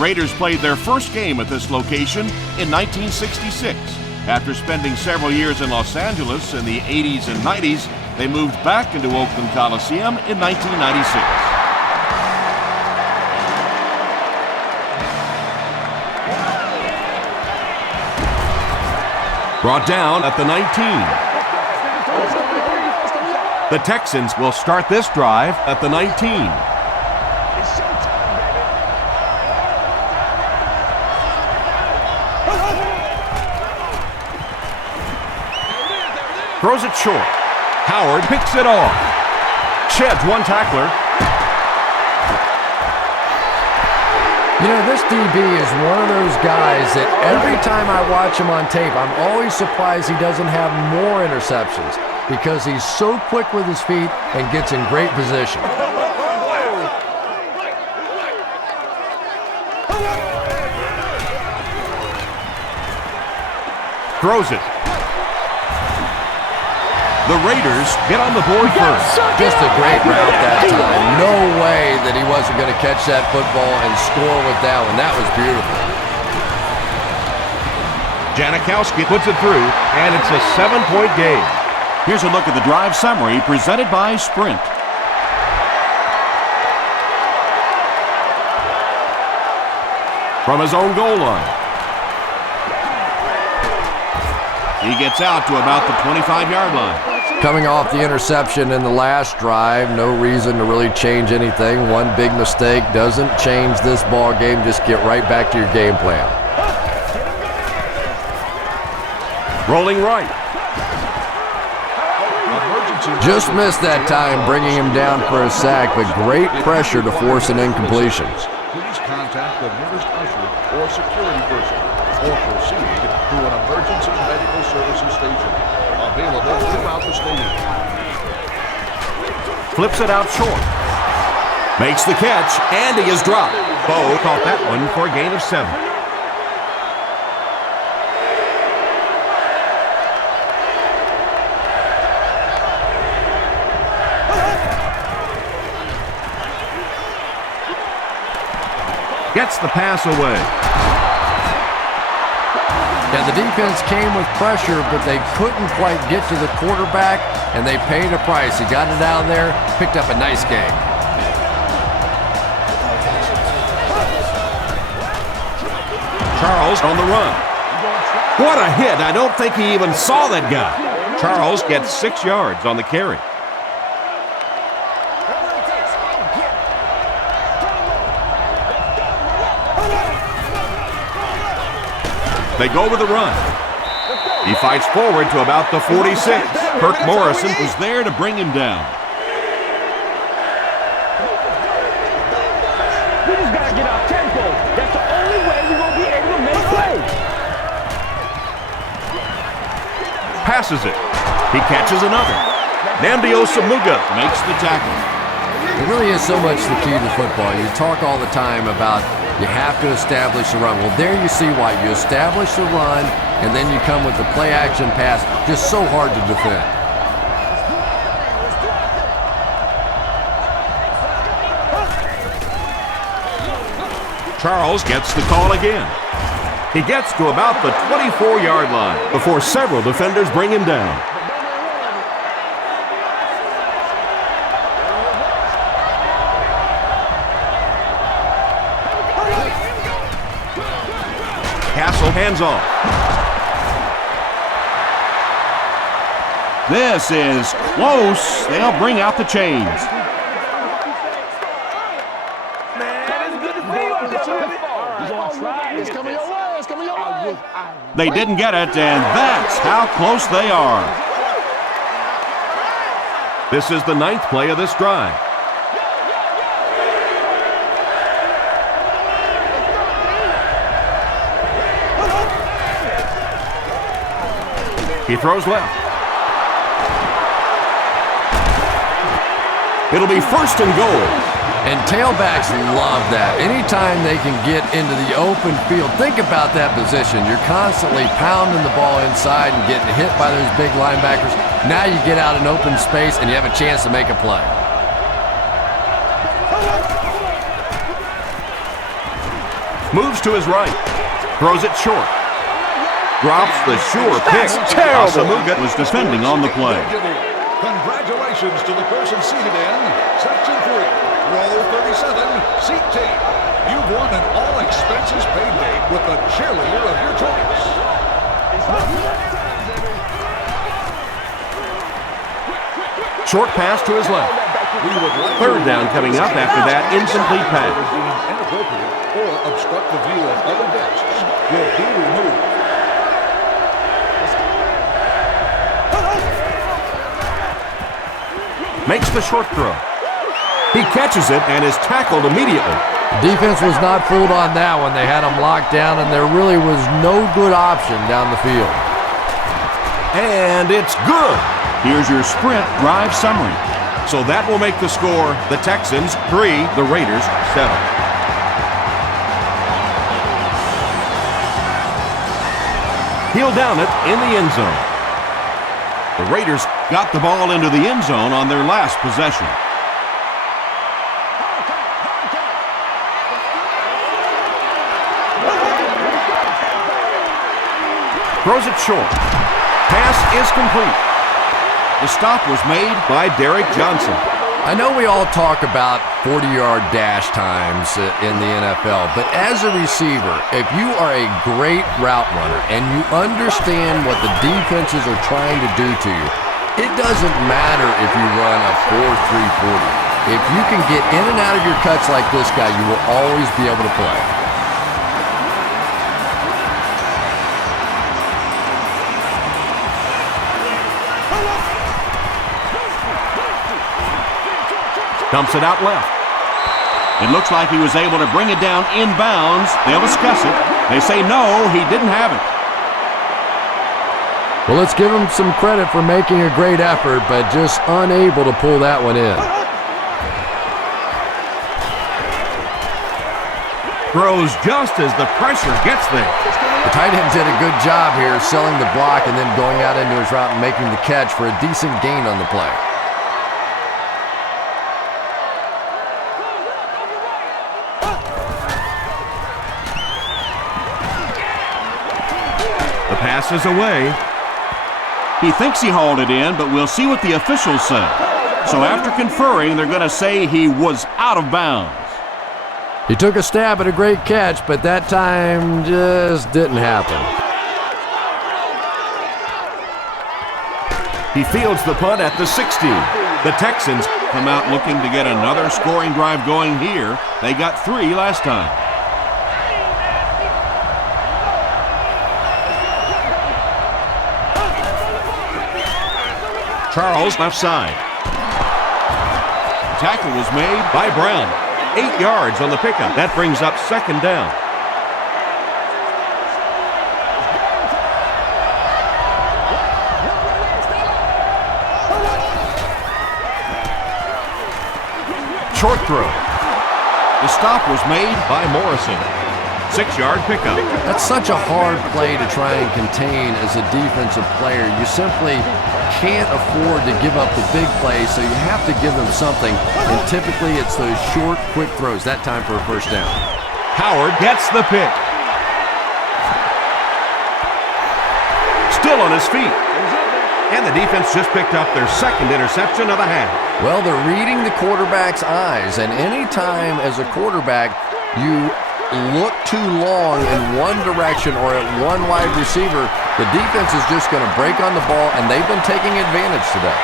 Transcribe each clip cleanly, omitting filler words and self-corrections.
Raiders played their first game at this location in 1966. After spending several years in Los Angeles in the 80s and 90s, they moved back into Oakland Coliseum in 1996. Brought down at the 19. The Texans will start this drive at the 19. Throws it short. Howard picks it off. Sheds one tackler. You know, this DB is one of those guys that every time I watch him on tape, I'm always surprised he doesn't have more interceptions because he's so quick with his feet and gets in great position. Throws it. The Raiders get on the board first. Just a great route that time. No way that he wasn't going to catch that football and score with that one. That was beautiful. Janikowski puts it through, and it's a 7-point game. Here's a look at the drive summary presented by Sprint. From his own goal line. He gets out to about the 25-yard line. Coming off the interception in the last drive, no reason to really change anything. One big mistake doesn't change this ball game. Just get right back to your game plan. Rolling right. Just missed that time, bringing him down for a sack, but great pressure to force an incompletion. Please contact the nearest usher or security person or proceed to an emergency medical services station. Available throughout the stadium. Flips it out short. Makes the catch, and he is dropped. Bo caught that one for a gain of 7. Gets the pass away. Yeah, the defense came with pressure, but they couldn't quite get to the quarterback, and they paid a price. He got it out of there, picked up a nice game. Charles on the run. What a hit. I don't think he even saw that guy. Charles gets 6 yards on the carry. They go with the run. He fights forward to about the 46. Kirk Morrison was there to bring him down. We just got to get our tempo. That's the only way we're going to be able to make plays. Passes it. He catches another. Nnamdi Osamuga makes the tackle. It really is so much the key to football. You talk all the time about you have to establish the run. Well, there you see why. You establish the run, and then you come with the play-action pass. Just so hard to defend. Charles gets the call again. He gets to about the 24-yard line before several defenders bring him down. Castle hands off. This is close. They'll bring out the chains. They didn't get it, and that's how close they are. This is the 9th play of this drive. He throws left. It'll be 1st and goal. And tailbacks love that. Anytime they can get into the open field, think about that position. You're constantly pounding the ball inside and getting hit by those big linebackers. Now you get out in open space and you have a chance to make a play. Moves to his right. Throws it short. Drops the sure pick. terrible. Asamuga was defending on the play. Congratulations to the person seated in Section 3, row 37, seat T. You've won an all-expenses paid date with the cheerleader of your choice. Short pass to his left. Third down coming up after that incomplete pass. Inappropriate or obstruct the view of other guests will be removed. Makes the short throw. He catches it and is tackled immediately. Defense was not fooled on that one. They had him locked down, and there really was no good option down the field. And it's good. Here's your sprint drive summary. So that will make the score the Texans 3, the Raiders 7. He'll down it in the end zone. The Raiders got the ball into the end zone on their last possession. Throws it short. Pass is complete. The stop was made by Derek Johnson. I know we all talk about 40-yard dash times in the NFL, but as a receiver, if you are a great route runner and you understand what the defenses are trying to do to you, it doesn't matter if you run a 4.340. If you can get in and out of your cuts like this guy, you will always be able to play. Dumps it out left. It looks like he was able to bring it down inbounds. They'll discuss it. They say no, he didn't have it. Well, let's give him some credit for making a great effort, but just unable to pull that one in. Throws just as the pressure gets there. The tight end did a good job here selling the block and then going out into his route and making the catch for a decent gain on the play. Pass is away. He thinks he hauled it in, but we'll see what the officials say. So after conferring, they're going to say he was out of bounds. He took a stab at a great catch, but that time just didn't happen. He fields the punt at the 16. The Texans come out looking to get another scoring drive going here. They got 3 last time. Charles left side. Tackle was made by Brown. 8 yards on the pickup. That brings up second down. Short throw. The stop was made by Morrison. 6-yard pickup. That's such a hard play to try and contain as a defensive player. You simply can't afford to give up the big plays, so you have to give them something, and typically it's those short, quick throws, that time for a first down. Howard gets the pick. Still on his feet. And the defense just picked up their second interception of the half. Well, they're reading the quarterback's eyes, and any time as a quarterback you look too long in one direction or at one wide receiver, the defense is just going to break on the ball, and they've been taking advantage today.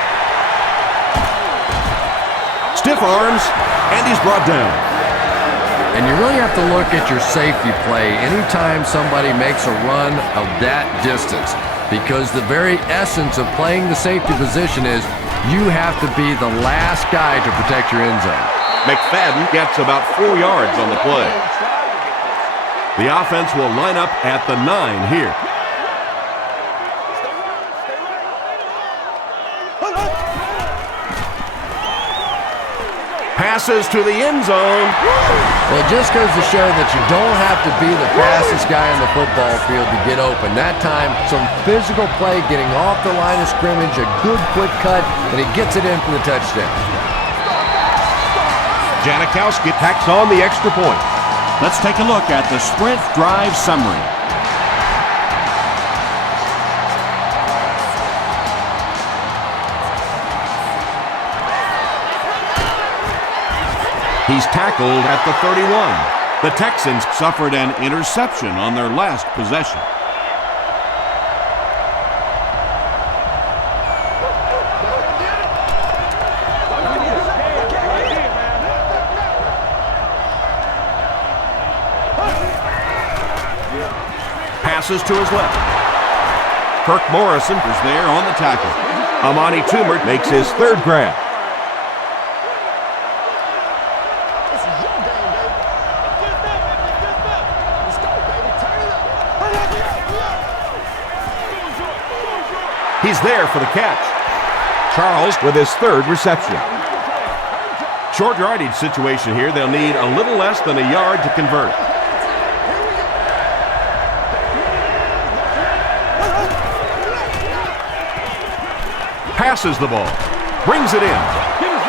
Stiff arms, and he's brought down. And you really have to look at your safety play anytime somebody makes a run of that distance, because the very essence of playing the safety position is you have to be the last guy to protect your end zone. McFadden gets about 4 yards on the play. The offense will line up at the 9 here. Passes to the end zone. Well, it just goes to show that you don't have to be the fastest guy on the football field to get open. That time, some physical play, getting off the line of scrimmage, a good quick cut, and he gets it in for the touchdown. Janikowski tacks on the extra point. Let's take a look at the sprint drive summary. He's tackled at the 31. The Texans suffered an interception on their last possession. Passes to his left. Kirk Morrison is there on the tackle. Amani Toomer makes his third grab. He's there for the catch. Charles with his third reception. Short yardage situation here. They'll need a little less than a yard to convert. Passes the ball. Brings it in.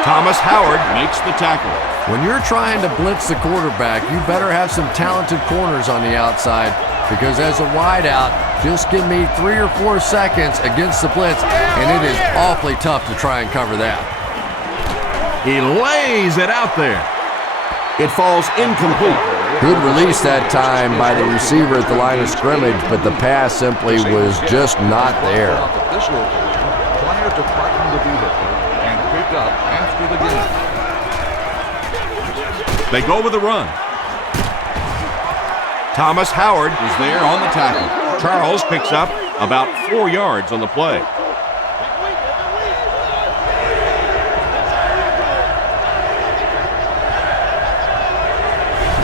Thomas Howard makes the tackle. When you're trying to blitz the quarterback, you better have some talented corners on the outside, because as a wideout, just give me 3 or 4 seconds against the blitz, and it is awfully tough to try and cover that. He lays it out there. It falls incomplete. Good release that time by the receiver at the line of scrimmage, but the pass simply was just not there. Prior to parking the vehicle and picked up after the game. They go with the run. Thomas Howard is there on the tackle. Charles picks up about 4 yards on the play.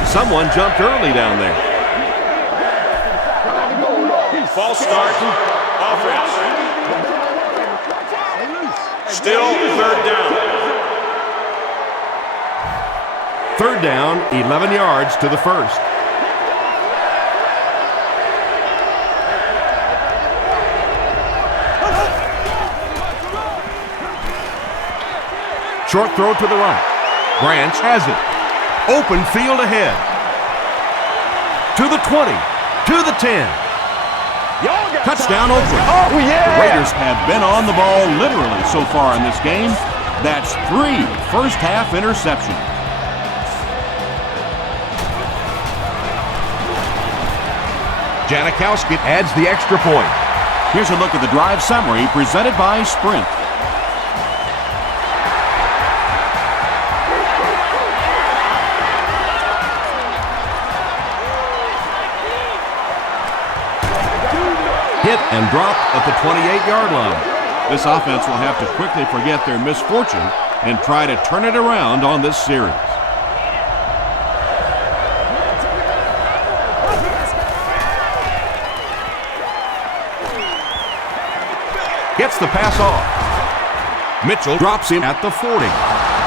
Someone jumped early down there. False start. Offense. Still third down. Third down, 11 yards to the first. Short throw to the right. Branch has it. Open field ahead. To the 20. To the 10. Touchdown Oakland. Oh, yeah! The Raiders have been on the ball literally so far in this game. That's 3 first-half interceptions. Janikowski adds the extra point. Here's a look at the drive summary presented by Sprint. Hit and dropped at the 28-yard line. This offense will have to quickly forget their misfortune and try to turn it around on this series. Gets the pass off. Mitchell drops him at the 40.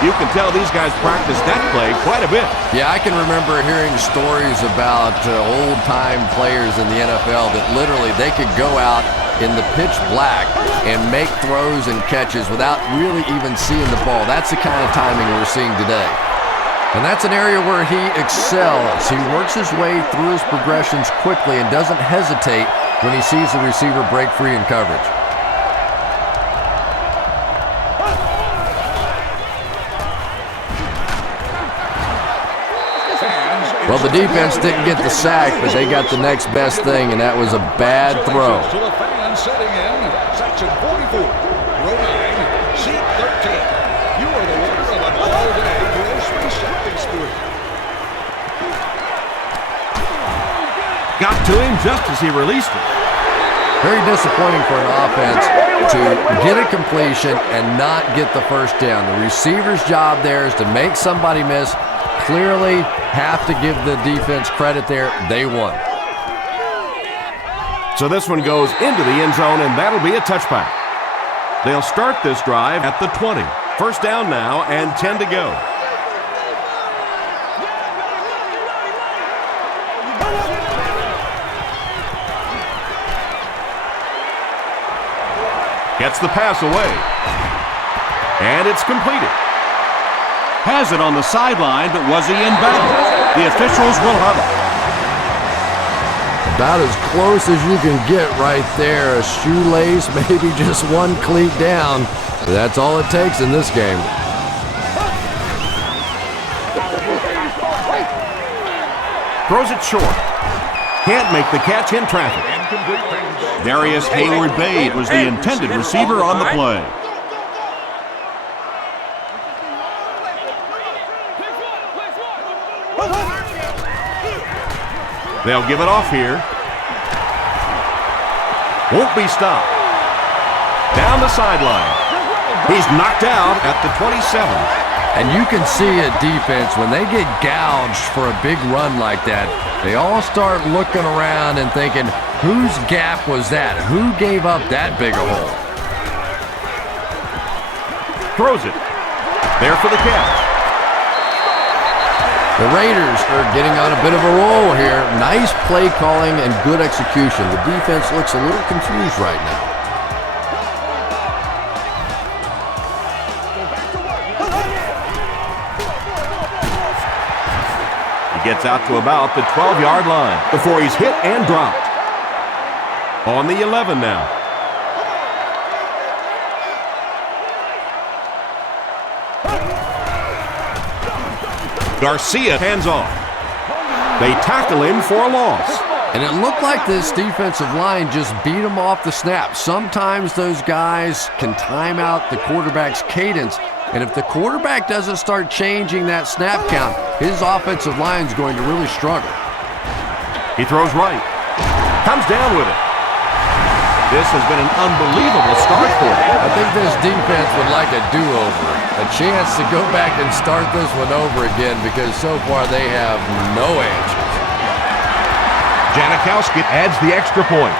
You can tell these guys practice that play quite a bit. Yeah, I can remember hearing stories about old-time players in the NFL that literally they could go out in the pitch black and make throws and catches without really even seeing the ball. That's the kind of timing we're seeing today. And that's an area where he excels. He works his way through his progressions quickly and doesn't hesitate when he sees the receiver break free in coverage. Well, the defense didn't get the sack, but they got the next best thing, and that was a bad throw. To the fans sitting in section 44, row 9, seat 13. You are the winner of an all-day grocery shopping spree. Got to him just as he released it. Very disappointing for an offense to get a completion and not get the first down. The receiver's job there is to make somebody miss. Clearly have to give the defense credit there. They won. So this one goes into the end zone, and that'll be a touchback. They'll start this drive at the 20. First down now and 10 to go. Gets the pass away. And it's completed. Has it on the sideline, but was he in bounds? The officials will huddle. About as close as you can get right there. A shoelace, maybe just one cleat down. But that's all it takes in this game. Throws it short. Can't make the catch in traffic. Darius Hayward-Bade was the intended receiver on the play. They'll give it off here. Won't be stopped. Down the sideline. He's knocked out at the 27. And you can see a defense, when they get gouged for a big run like that, they all start looking around and thinking, whose gap was that? Who gave up that big a hole? Throws it. There for the catch. The Raiders are getting on a bit of a roll here. Nice play calling and good execution. The defense looks a little confused right now. He gets out to about the 12-yard line before he's hit and dropped. On the 11 now. Garcia hands off. They tackle him for a loss. And it looked like this defensive line just beat him off the snap. Sometimes those guys can time out the quarterback's cadence. And if the quarterback doesn't start changing that snap count, his offensive line's going to really struggle. He throws right. Comes down with it. This has been an unbelievable start for him. I think this defense would like a do-over. A chance to go back and start this one over again, because so far they have no answers. Janikowski adds the extra point.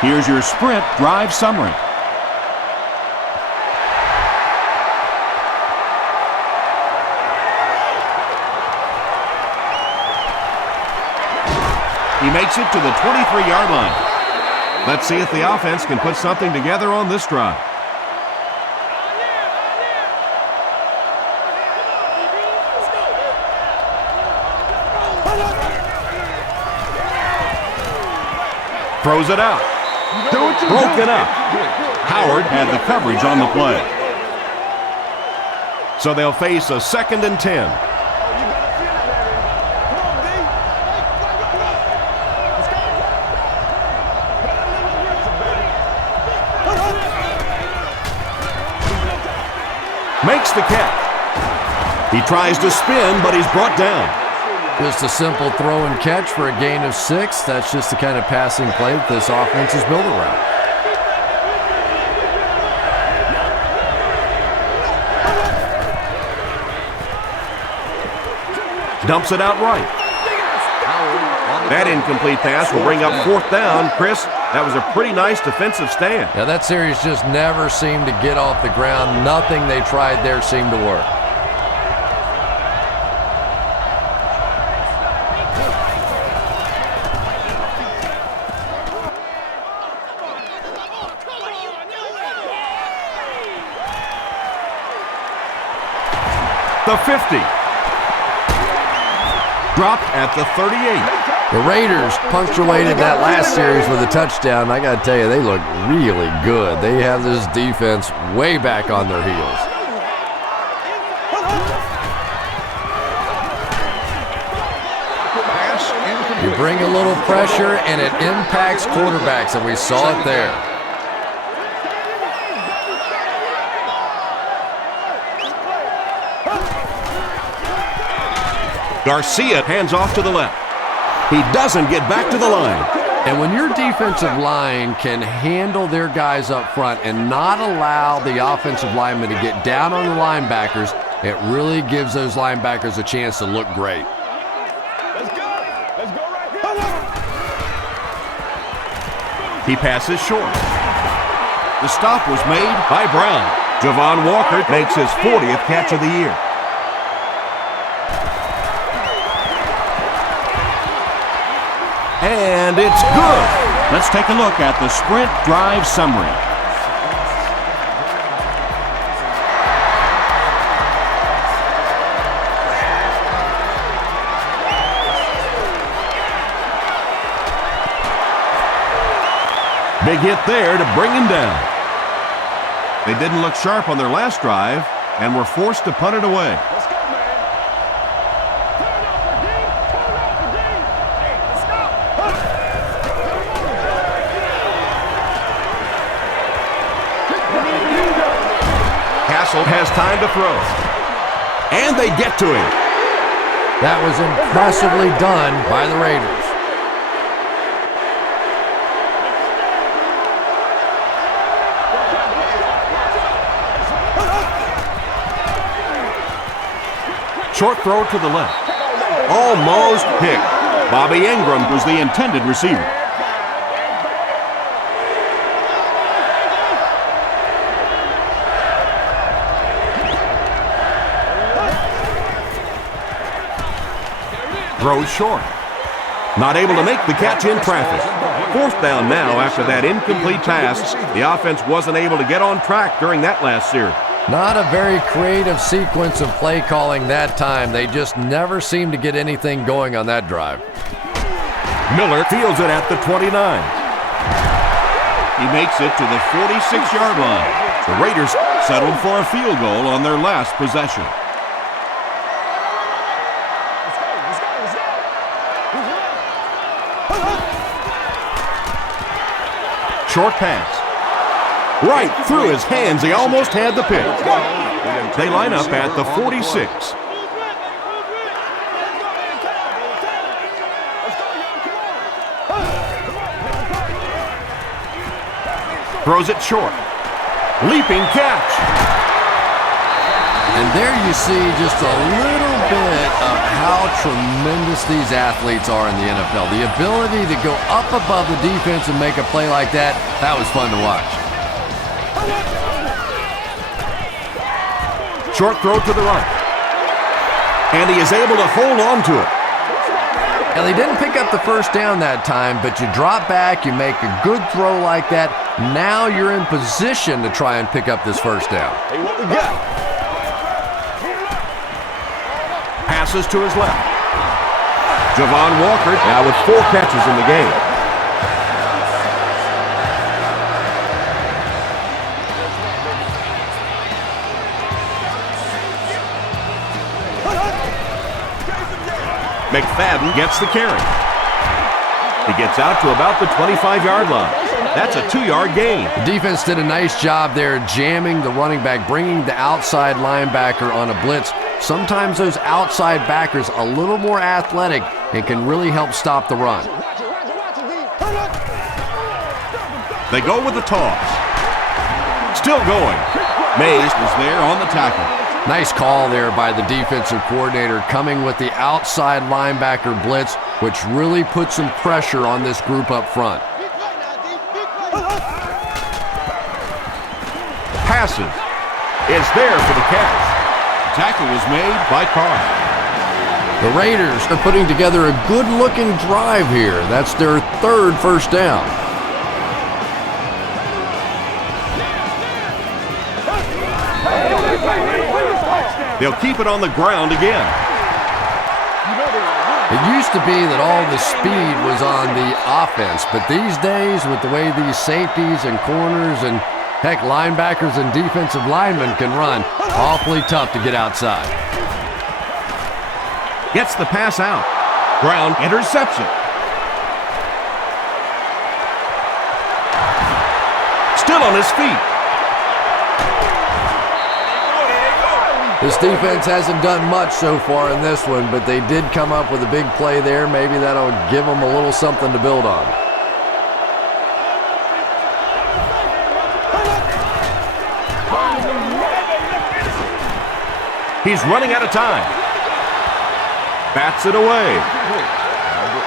Here's your sprint drive summary. He makes it to the 23-yard line. Let's see if the offense can put something together on this drive. Throws it out. Broken up. Howard had the coverage on the play. So they'll face a 2nd and 10. Makes the catch. He tries to spin, but he's brought down. Just a simple throw and catch for a gain of 6. That's just the kind of passing play that this offense is built around. Dumps it out right. That incomplete pass will bring up 4th down. Chris, that was a pretty nice defensive stand. Yeah, that series just never seemed to get off the ground. Nothing they tried there seemed to work. The 50. Dropped at the 38. The Raiders punctuated that last series with a touchdown. I got to tell you, they look really good. They have this defense way back on their heels. You bring a little pressure, and it impacts quarterbacks, and we saw it there. Garcia hands off to the left. He doesn't get back to the line. And when your defensive line can handle their guys up front and not allow the offensive linemen to get down on the linebackers, it really gives those linebackers a chance to look great. Let's go right here. He passes short. The stop was made by Brown. Javon Walker makes his 40th catch of the year. And it's good. Let's take a look at the sprint drive summary. Big hit there to bring him down. They didn't look sharp on their last drive and were forced to punt it away. Let's go, man. Turn it over, D. Turn it over, D. Hey, let's go. Castle has time to throw. And they get to him. That was impressively done by the Raiders. Short throw to the left. Almost picked. Bobby Ingram was the intended receiver. Throws short. Not able to make the catch in traffic. Fourth down now after that incomplete pass. The offense wasn't able to get on track during that last series. Not a very creative sequence of play calling that time. They just never seemed to get anything going on that drive. Miller fields it at the 29. He makes it to the 46-yard line. The Raiders settled for a field goal on their last possession. Short pass. Right through his hands. He almost had the pick. They line up at the 46. Throws it short. Leaping catch. And there you see just a little bit of how tremendous these athletes are in the NFL. The ability to go up above the defense and make a play like that, that was fun to watch. Short throw to the right. And he is able to hold on to it. And they didn't pick up the first down that time, but you drop back, you make a good throw like that. Now you're in position to try and pick up this first down. Hey, what we got? Passes to his left. Javon Walker now with 4 catches in the game. McFadden gets the carry. He gets out to about the 25-yard line. That's a 2-yard gain. The defense did a nice job there jamming the running back, bringing the outside linebacker on a blitz. Sometimes those outside backers a little more athletic and can really help stop the run. They go with the toss. Still going. Mays was there on the tackle. Nice call there by the defensive coordinator, coming with the outside linebacker blitz, which really put some pressure on this group up front. Passes. It's there for the catch. The tackle was made by Carr. The Raiders are putting together a good-looking drive here. That's their 3rd first down. They'll keep it on the ground again. It used to be that all the speed was on the offense, but these days, with the way these safeties and corners and, heck, linebackers and defensive linemen can run, awfully tough to get outside. Gets the pass out. Brown intercepts it. Still on his feet. This defense hasn't done much so far in this one, but they did come up with a big play there. Maybe that'll give them a little something to build on. He's running out of time. Bats it away.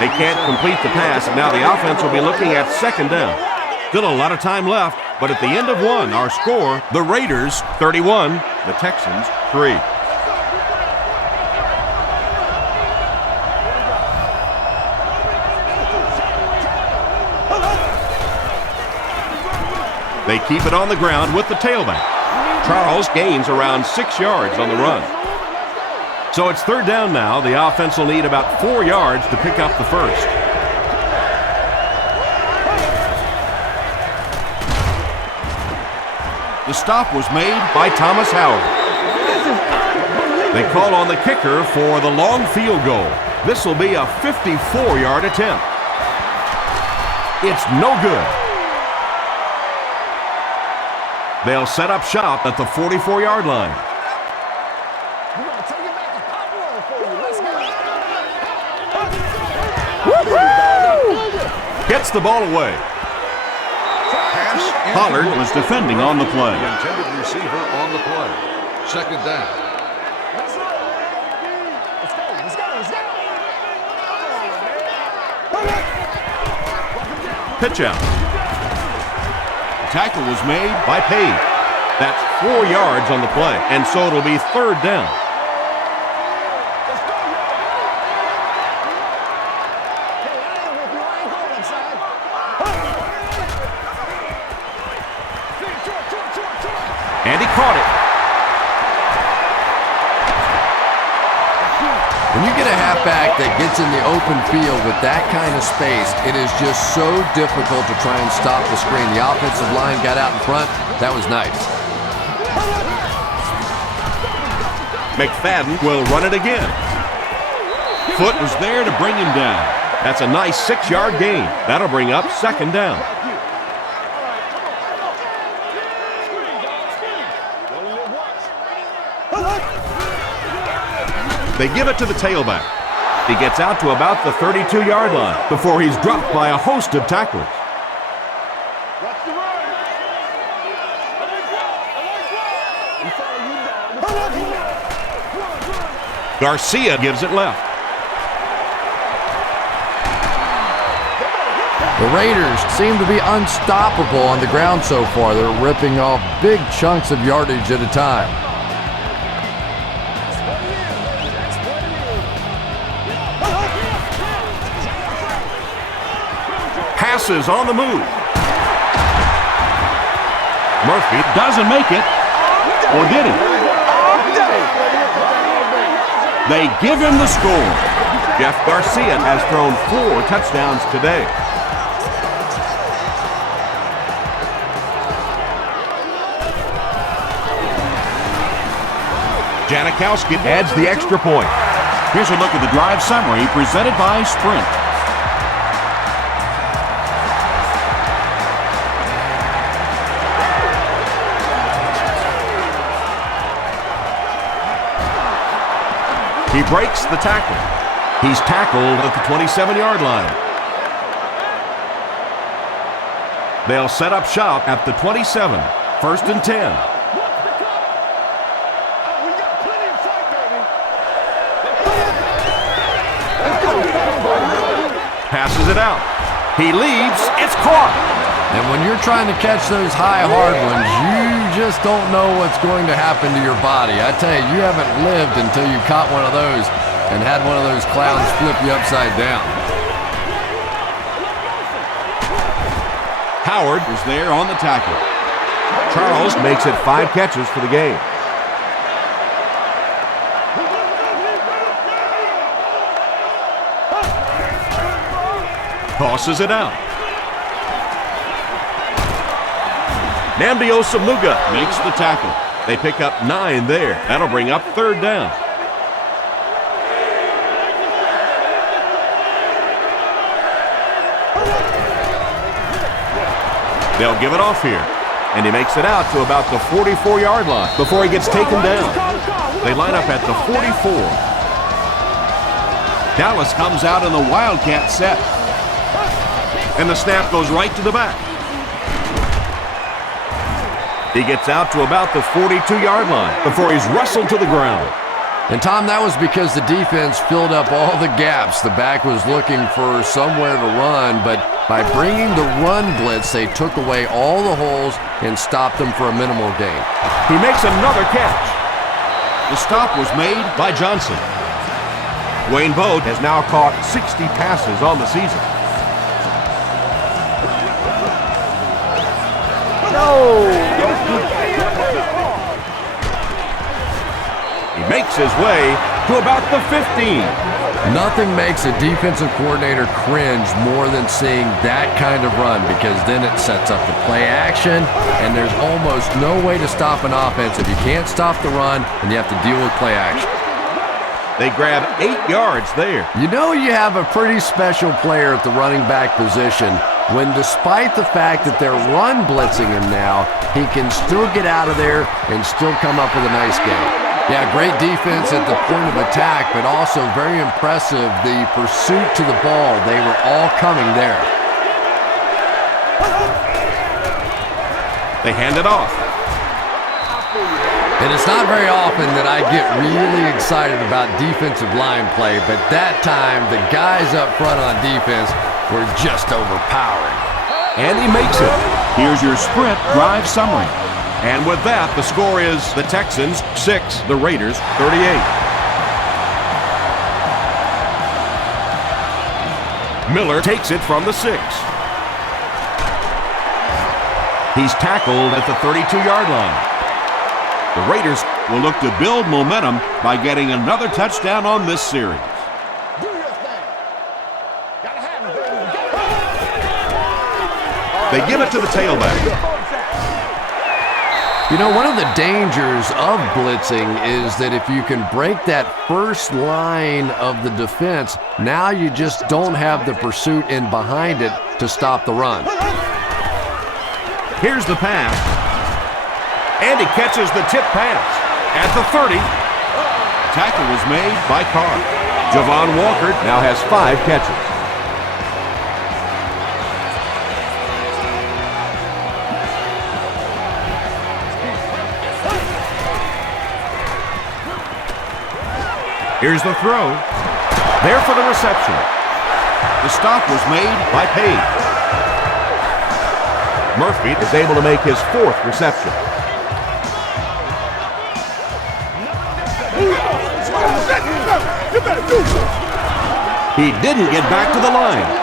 They can't complete the pass, and now the offense will be looking at 2nd down. Still a lot of time left, but at the end of 1, our score, the Raiders 31, the Texans 3. They keep it on the ground with the tailback. Charles gains around 6 yards on the run. So it's 3rd down now. The offense will need about 4 yards to pick up the first. The stop was made by Thomas Howard. They call on the kicker for the long field goal. This will be a 54-yard attempt. It's no good. They'll set up shop at the 44-yard line. We're going to take it back to pop roll for you. Let's go. Gets the ball away. Pollard was defending on the play. The intended receiver on the play. Second down. Let's go. Pitch out. Tackle was made by Page. That's 4 yards on the play, and so it'll be third down. And he caught it. When you get a halfback that gets in the open field with that kind of space, it is just so difficult to try and stop the screen. The offensive line got out in front. That was nice. McFadden will run it again. Foot was there to bring him down. That's a nice 6-yard gain. That'll bring up second down. They give it to the tailback. He gets out to about the 32-yard line before he's dropped by a host of tacklers. Garcia gives it left. The Raiders seem to be unstoppable on the ground so far. They're ripping off big chunks of yardage at a time. Passes on the move. Murphy doesn't make it. Or did he? They give him the score. Jeff Garcia has thrown 4 touchdowns today. Janikowski adds the extra point. Here's a look at the drive summary presented by Sprint. He breaks the tackle. He's tackled at the 27-yard line. They'll set up shop at the 27, first and 10. Passes it out. He leaves. It's caught. And when you're trying to catch those high, hard ones, you just don't know what's going to happen to your body. I tell you, you haven't lived until you caught one of those and had one of those clowns flip you upside down. Howard was there on the tackle. Charles makes it 5 catches for the game. Tosses it out. Nnamdi Osamuga makes the tackle. They pick up 9 there. That'll bring up third down. They'll give it off here. And he makes it out to about the 44-yard line before he gets taken down. They line up at the 44. Dallas comes out in the Wildcat set. And the snap goes right to the back. He gets out to about the 42-yard line before he's wrestled to the ground. And Tom, that was because the defense filled up all the gaps. The back was looking for somewhere to run, but by bringing the run blitz, they took away all the holes and stopped them for a minimal gain. He makes another catch. The stop was made by Johnson. Wayne Boat has now caught 60 passes on the season. He makes his way to about the 15. Nothing makes a defensive coordinator cringe more than seeing that kind of run, because then it sets up the play action, and there's almost no way to stop an offense if you can't stop the run and you have to deal with play action. They grab 8 yards there. You know you have a pretty special player at the running back position when, despite the fact that they're run blitzing him now, he can still get out of there and still come up with a nice game. Yeah, great defense at the point of attack, but also very impressive the pursuit to the ball. They were all coming there. They hand it off. And it's not very often that I get really excited about defensive line play, but that time the guys up front on defense were just overpowering. And he makes it. Here's your sprint drive summary. And with that, the score is the Texans 6, the Raiders 38. Miller takes it from the 6. He's tackled at the 32-yard line. The Raiders will look to build momentum by getting another touchdown on this series. Do your thing. Gotta have it, baby. They give it to the tailback. You know, one of the dangers of blitzing is that if you can break that first line of the defense, now you just don't have the pursuit in behind it to stop the run. Here's the pass. And he catches the tip pass at the 30. Tackle was made by Carr. Javon Walker now has 5 catches. Here's the throw. There for the reception. The stop was made by Page. Murphy is able to make his 4th reception. He didn't get back to the line.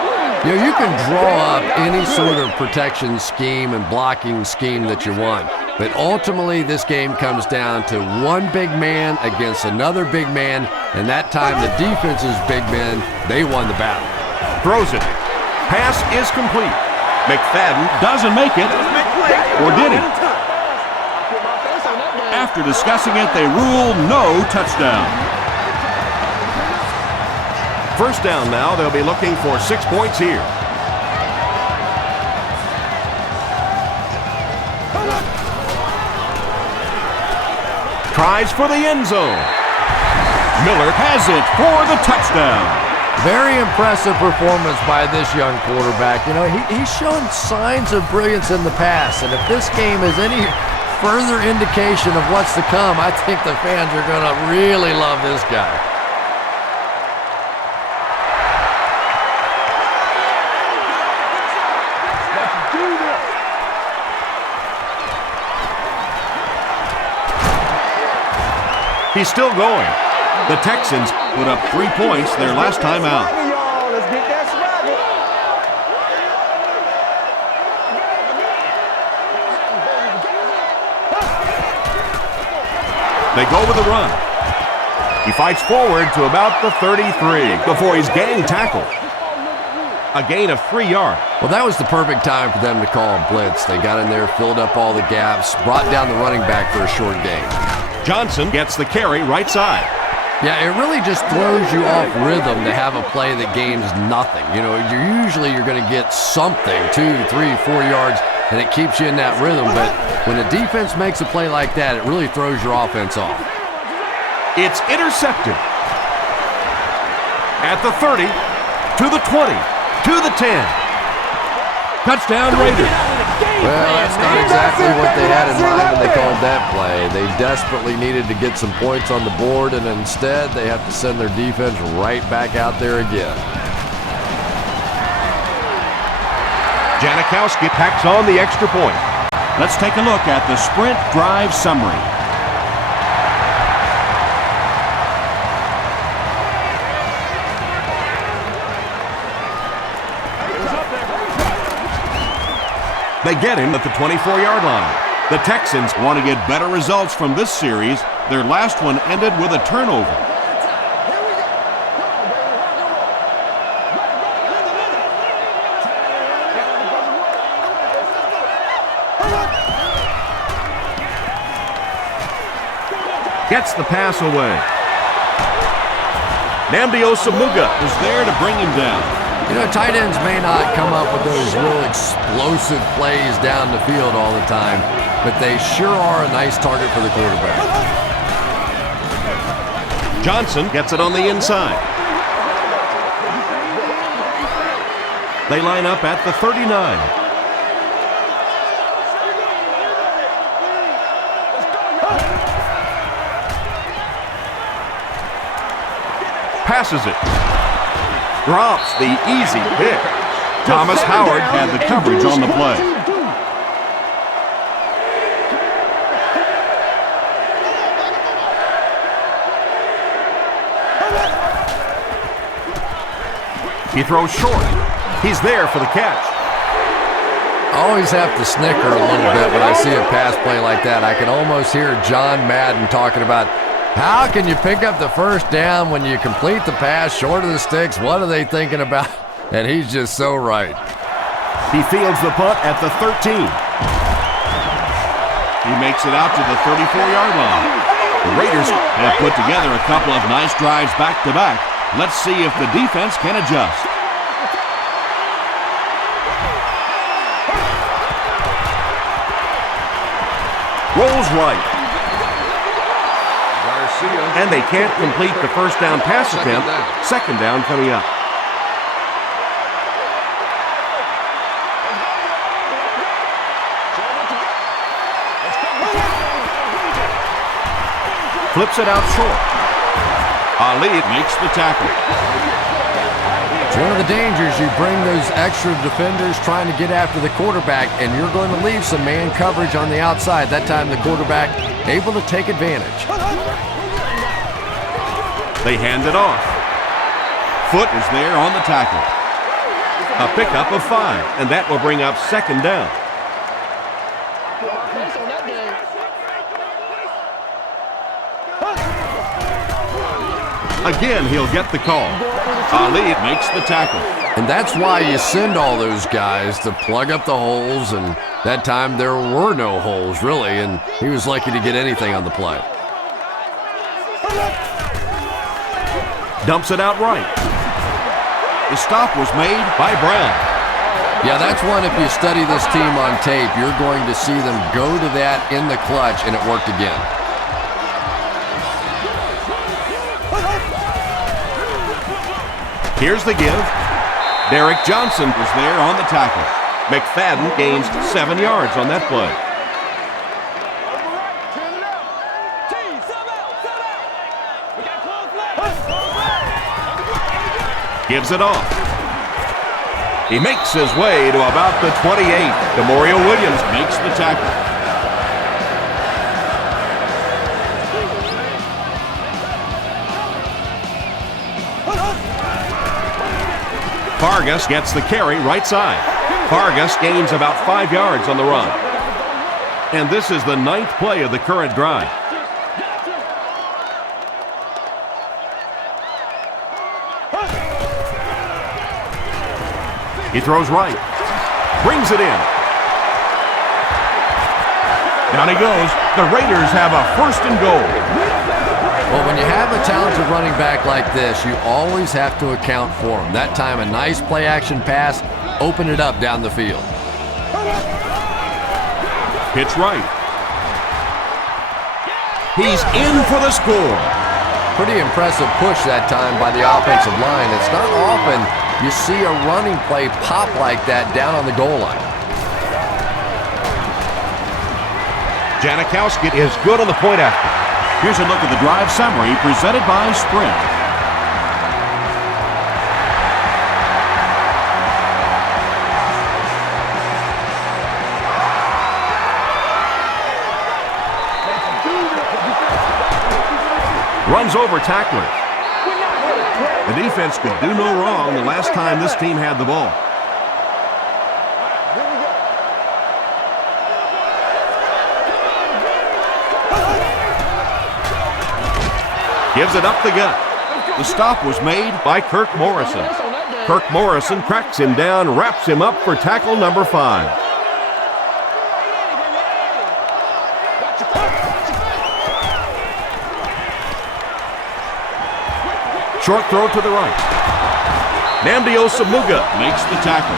You know, you can draw up any sort of protection scheme and blocking scheme that you want, but ultimately this game comes down to one big man against another big man, and that time the defense's big men, they won the battle. Throws it. Pass is complete. McFadden doesn't make it. Or did he? After discussing it, they rule no touchdown. First down now, they'll be looking for 6 points here. Tries for the end zone. Miller has it for the touchdown. Very impressive performance by this young quarterback. You know, he's shown signs of brilliance in the past, and if this game is any further indication of what's to come, I think the fans are going to really love this guy. He's still going. The Texans put up 3 points their last time out. Let's get that swagger. They go with a run. He fights forward to about the 33 before he's gang tackled. A gain of 3 yards. Well, that was the perfect time for them to call a blitz. They got in there, filled up all the gaps, brought down the running back for a short gain. Johnson gets the carry right side. Yeah, it really just throws you off rhythm to have a play that gains nothing. You know, you're going to get something, 2, 3, 4 yards, and it keeps you in that rhythm. But when a defense makes a play like that, it really throws your offense off. It's intercepted. At the 30, to the 20, to the 10. Touchdown Raiders. Well, that's not exactly what they had in mind when they called that play. They desperately needed to get some points on the board, and instead they have to send their defense right back out there again. Janikowski packs on the extra point. Let's take a look at the sprint drive summary. They get him at the 24-yard line. The Texans want to get better results from this series. Their last one ended with a turnover. Gets the pass away. Nnamdi Osamuga is there to bring him down. You know, tight ends may not come up with those real explosive plays down the field all the time, but they sure are a nice target for the quarterback. Johnson gets it on the inside. They line up at the 39. Passes it. Drops the easy pick. Thomas Howard had the coverage on the play. He throws short. He's there for the catch. I always have to snicker a little bit when I see a pass play like that. I can almost hear John Madden talking about, how can you pick up the first down when you complete the pass short of the sticks? What are they thinking about? And he's just so right. He fields the punt at the 13. He makes it out to the 34-yard line. The Raiders have put together a couple of nice drives back-to-back. Let's see if the defense can adjust. Rolls right. And they can't complete the first down pass attempt. Second down coming up. Flips it out short. Ali makes the tackle. It's one of the dangers. You bring those extra defenders trying to get after the quarterback, and you're going to leave some man coverage on the outside. That time the quarterback able to take advantage. They hand it off. Foot is there on the tackle. A pickup of 5, and that will bring up second down. Again, he'll get the call. Ali makes the tackle. And that's why you send all those guys to plug up the holes, and that time there were no holes, really, and he was lucky to get anything on the play. Dumps it out right. The stop was made by Brown. Yeah, that's one, if you study this team on tape, you're going to see them go to that in the clutch, and it worked again. Here's the give. Derek Johnson was there on the tackle. McFadden gains 7 yards on that play. Gives it off. He makes his way to about the 28. Demario Williams makes the tackle. Vargas gets the carry right side. Vargas gains about 5 yards on the run. And this is the 9th play of the current drive. He throws right. Brings it in. Down he goes. The Raiders have a 1st and goal. Well, when you have a talented running back like this, you always have to account for him. That time, a nice play-action pass opened it up down the field. Pitch right. He's in for the score. Pretty impressive push that time by the offensive line. It's not often you see a running play pop like that down on the goal line. Janikowski is good on the point after. Here's a look at the drive summary presented by Sprint. Runs over tacklers. The defense could do no wrong the last time this team had the ball. Gives it up the gut. The stop was made by Kirk Morrison. Kirk Morrison cracks him down, wraps him up for tackle number 5. Short throw to the right. Nnamdi Osamuga makes the tackle.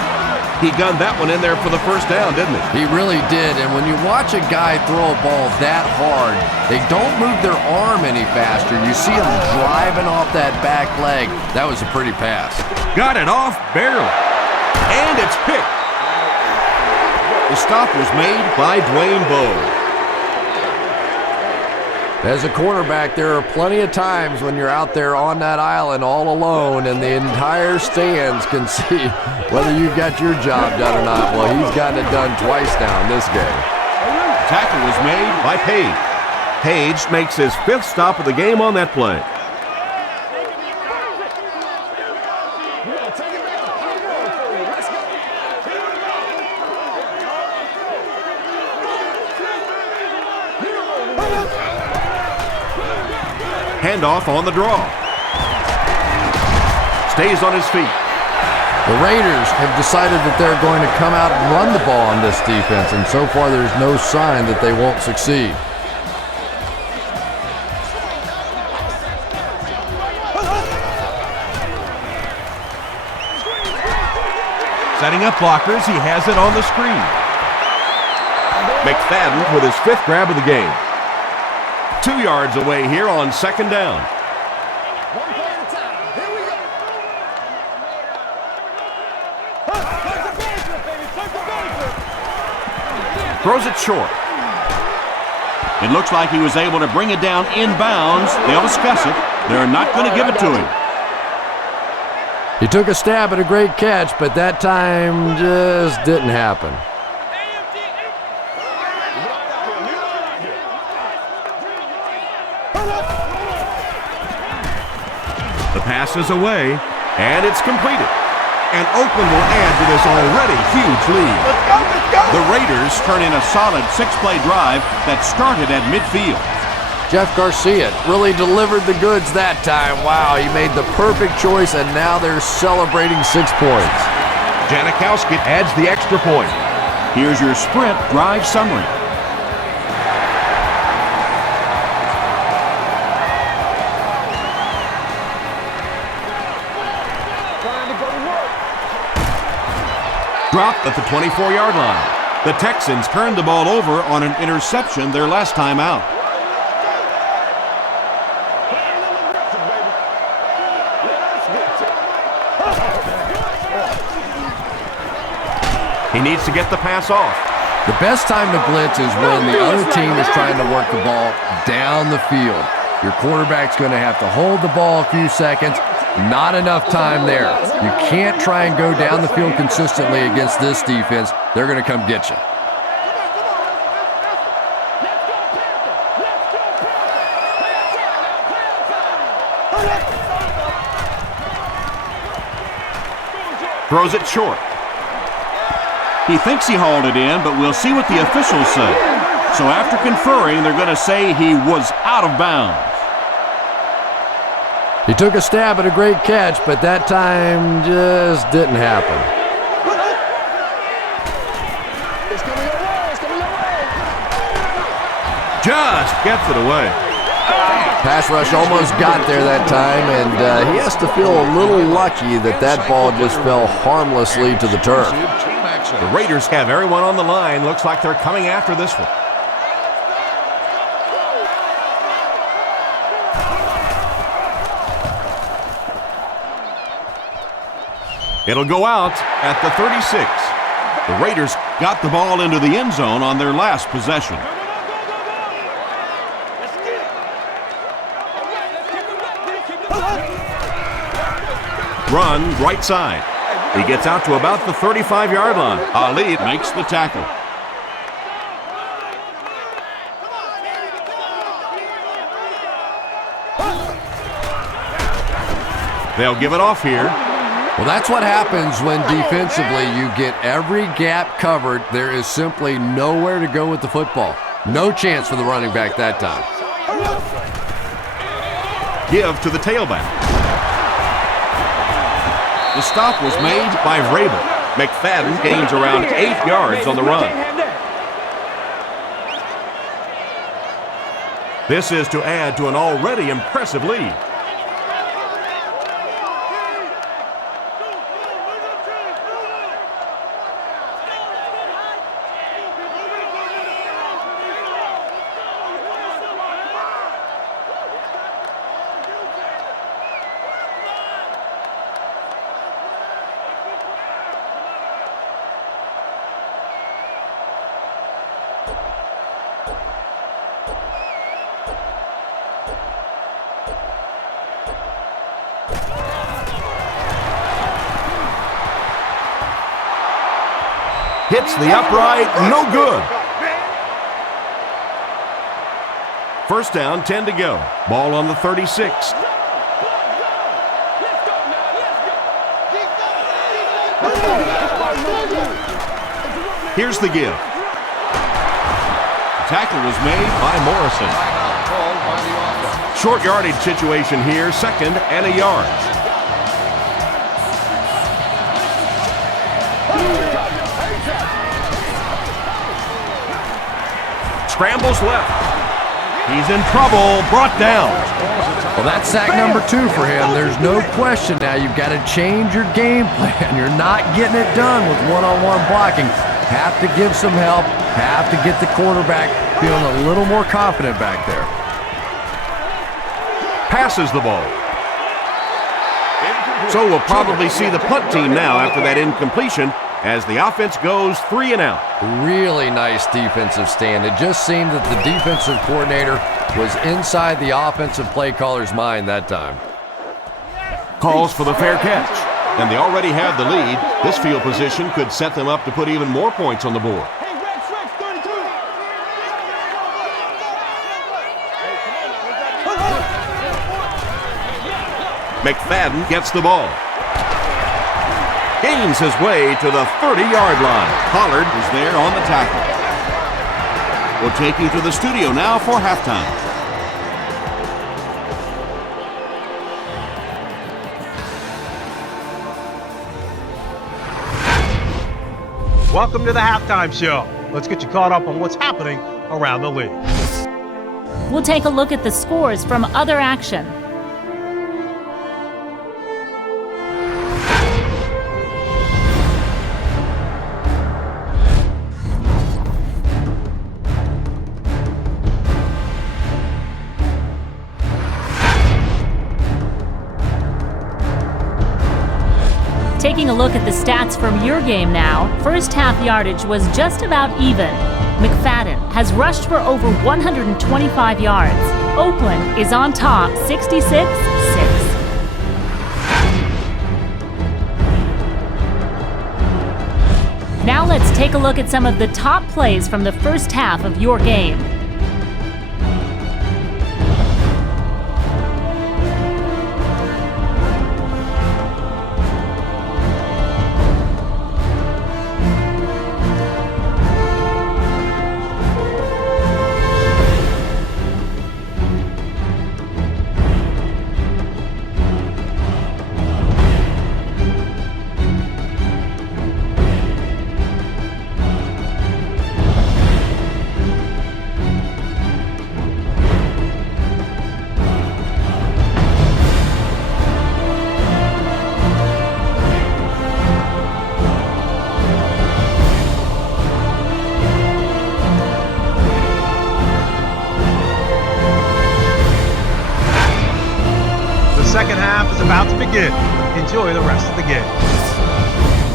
He gunned that one in there for the first down, didn't he? He really did, and when you watch a guy throw a ball that hard, they don't move their arm any faster. You see him driving off that back leg. That was a pretty pass. Got it off barely. And it's picked. The stop was made by Dwayne Bowe. As a quarterback, there are plenty of times when you're out there on that island all alone and the entire stands can see whether you've got your job done or not. Well, he's gotten it done twice now in this game. Tackle was made by Page. Page makes his 5th stop of the game on that play. Handoff on the draw. Stays on his feet. The Raiders have decided that they're going to come out and run the ball on this defense, and so far there's no sign that they won't succeed. Setting up blockers, he has it on the screen. McFadden with his 5th grab of the game. 2 yards away here on 2nd down. One play at a time. Here we go. Throws it short. It looks like he was able to bring it down inbounds. They'll discuss it. They're not going to give it to him. He took a stab at a great catch, but that time just didn't happen. The pass is away, and it's completed. And Oakland will add to this already huge lead. Let's go. The Raiders turn in a solid 6-play drive that started at midfield. Jeff Garcia really delivered the goods that time. Wow, he made the perfect choice, and now they're celebrating 6 points. Janikowski adds the extra point. Here's your sprint drive summary. Dropped at the 24-yard line. The Texans turned the ball over on an interception their last time out. He needs to get the pass off. The best time to blitz is when the other team is trying to work the ball down the field. Your quarterback's going to have to hold the ball a few seconds. Not enough time there. You can't try and go down the field consistently against this defense. They're going to come get you. Throws it short. He thinks he hauled it in, but we'll see what the officials say. So after conferring, they're going to say he was out of bounds. He took a stab at a great catch, but that time just didn't happen. It's coming your way. It's coming your way. Just gets it away. Pass rush almost got there that time, and he has to feel a little lucky that that ball just fell harmlessly to the turf. The Raiders have everyone on the line. Looks like they're coming after this one. It'll go out at the 36. The Raiders got the ball into the end zone on their last possession. Run right side. He gets out to about the 35-yard line. Ali makes the tackle. They'll give it off here. Well, that's what happens when defensively you get every gap covered. There is simply nowhere to go with the football. No chance for the running back that time. Give to the tailback. The stop was made by Vrabel. McFadden gains around 8 yards on the run. This is to add to an already impressive lead. Hits the upright, no good. First down, 10 to go. Ball on the 36. Here's the give. The tackle was made by Morrison. Short yardage situation here, 2nd and a yard. Scrambles left. He's in trouble, brought down. Well, that's sack number 2 for him. There's no question now you've got to change your game plan. You're not getting it done with one-on-one blocking. Have to give some help, have to get the quarterback feeling a little more confident back there. Passes the ball. So we'll probably see the punt team now after that incompletion as the offense goes 3 and out. Really nice defensive stand. It just seemed that the defensive coordinator was inside the offensive play caller's mind that time. Calls for the fair catch. And they already have the lead. This field position could set them up to put even more points on the board. McFadden gets the ball. Gains his way to the 30-yard line. Pollard is there on the tackle. We'll take you to the studio now for halftime. Welcome to the halftime show. Let's get you caught up on what's happening around the league. We'll take a look at the scores from other action. Taking a look at the stats from your game now, first half yardage was just about even. McFadden has rushed for over 125 yards. Oakland is on top, 66-6. Now let's take a look at some of the top plays from the first half of your game. Second half is about to begin. Enjoy the rest of the game.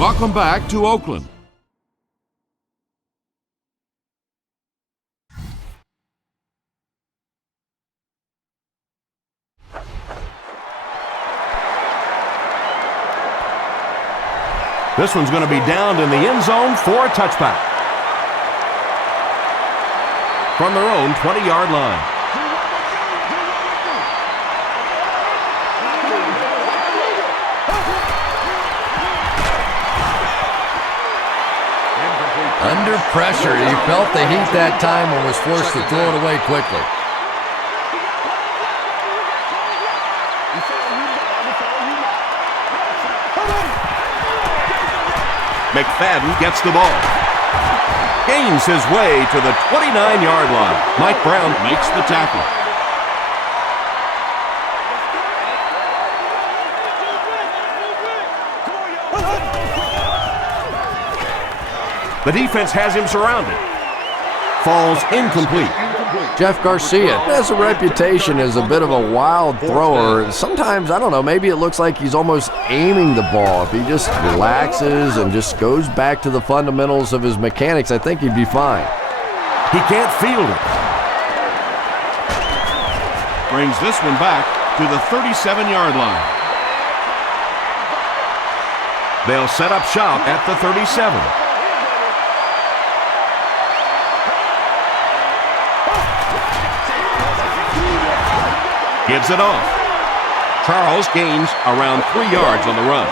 Welcome back to Oakland. This one's going to be downed in the end zone for a touchback. From their own 20-yard line. Under pressure, he felt the heat that time and was forced to throw it away quickly. McFadden gets the ball. Gains his way to the 29-yard line. Mike Brown makes the tackle. The defense has him surrounded. Falls incomplete. Jeff Garcia has a reputation as a bit of a wild thrower. Sometimes, I don't know, maybe it looks like he's almost aiming the ball. If he just relaxes and just goes back to the fundamentals of his mechanics, I think he'd be fine. He can't field it. Brings this one back to the 37-yard line. They'll set up shop at the 37. Gives it off. Charles gains around 3 yards on the run.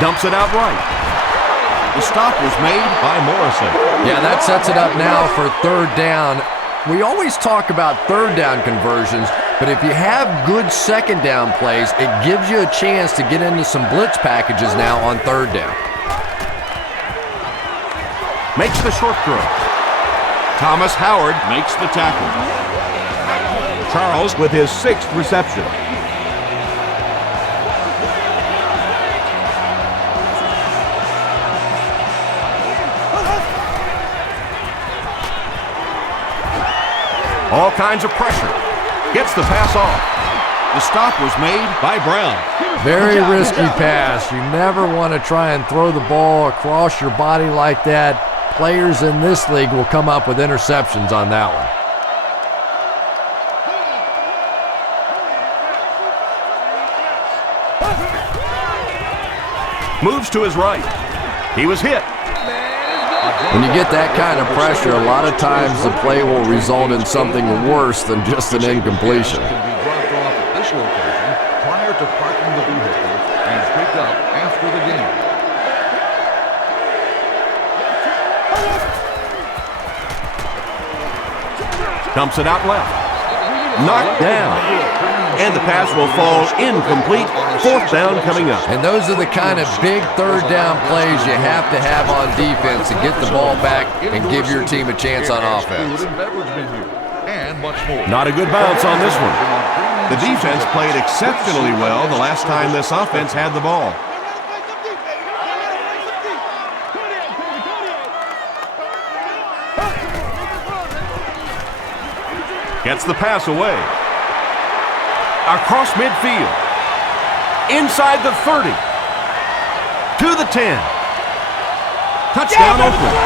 Dumps it out right. The stop was made by Morrison. Yeah, that sets it up now for third down. We always talk about third down conversions, but if you have good second down plays, it gives you a chance to get into some blitz packages now on third down. Makes the short throw. Thomas Howard makes the tackle. Charles with his 6th reception. All kinds of pressure. Gets the pass off. The stop was made by Brown. Very risky pass. You never want to try and throw the ball across your body like that. Players in this league will come up with interceptions on that one. Moves to his right. He was hit. When you get that kind of pressure, a lot of times the play will result in something worse than just an incompletion. Can be dropped off at this location prior to parking the vehicle and picked up after the game. Dumps it out left. Knocked down. And the pass will fall incomplete. 4th down coming up. And those are the kind of big third down plays you have to have on defense to get the ball back and give your team a chance on offense. Not a good bounce on this one. The defense played exceptionally well the last time this offense had the ball. Gets the pass away. Across midfield. Inside the 30. To the 10. Touchdown, Oakland.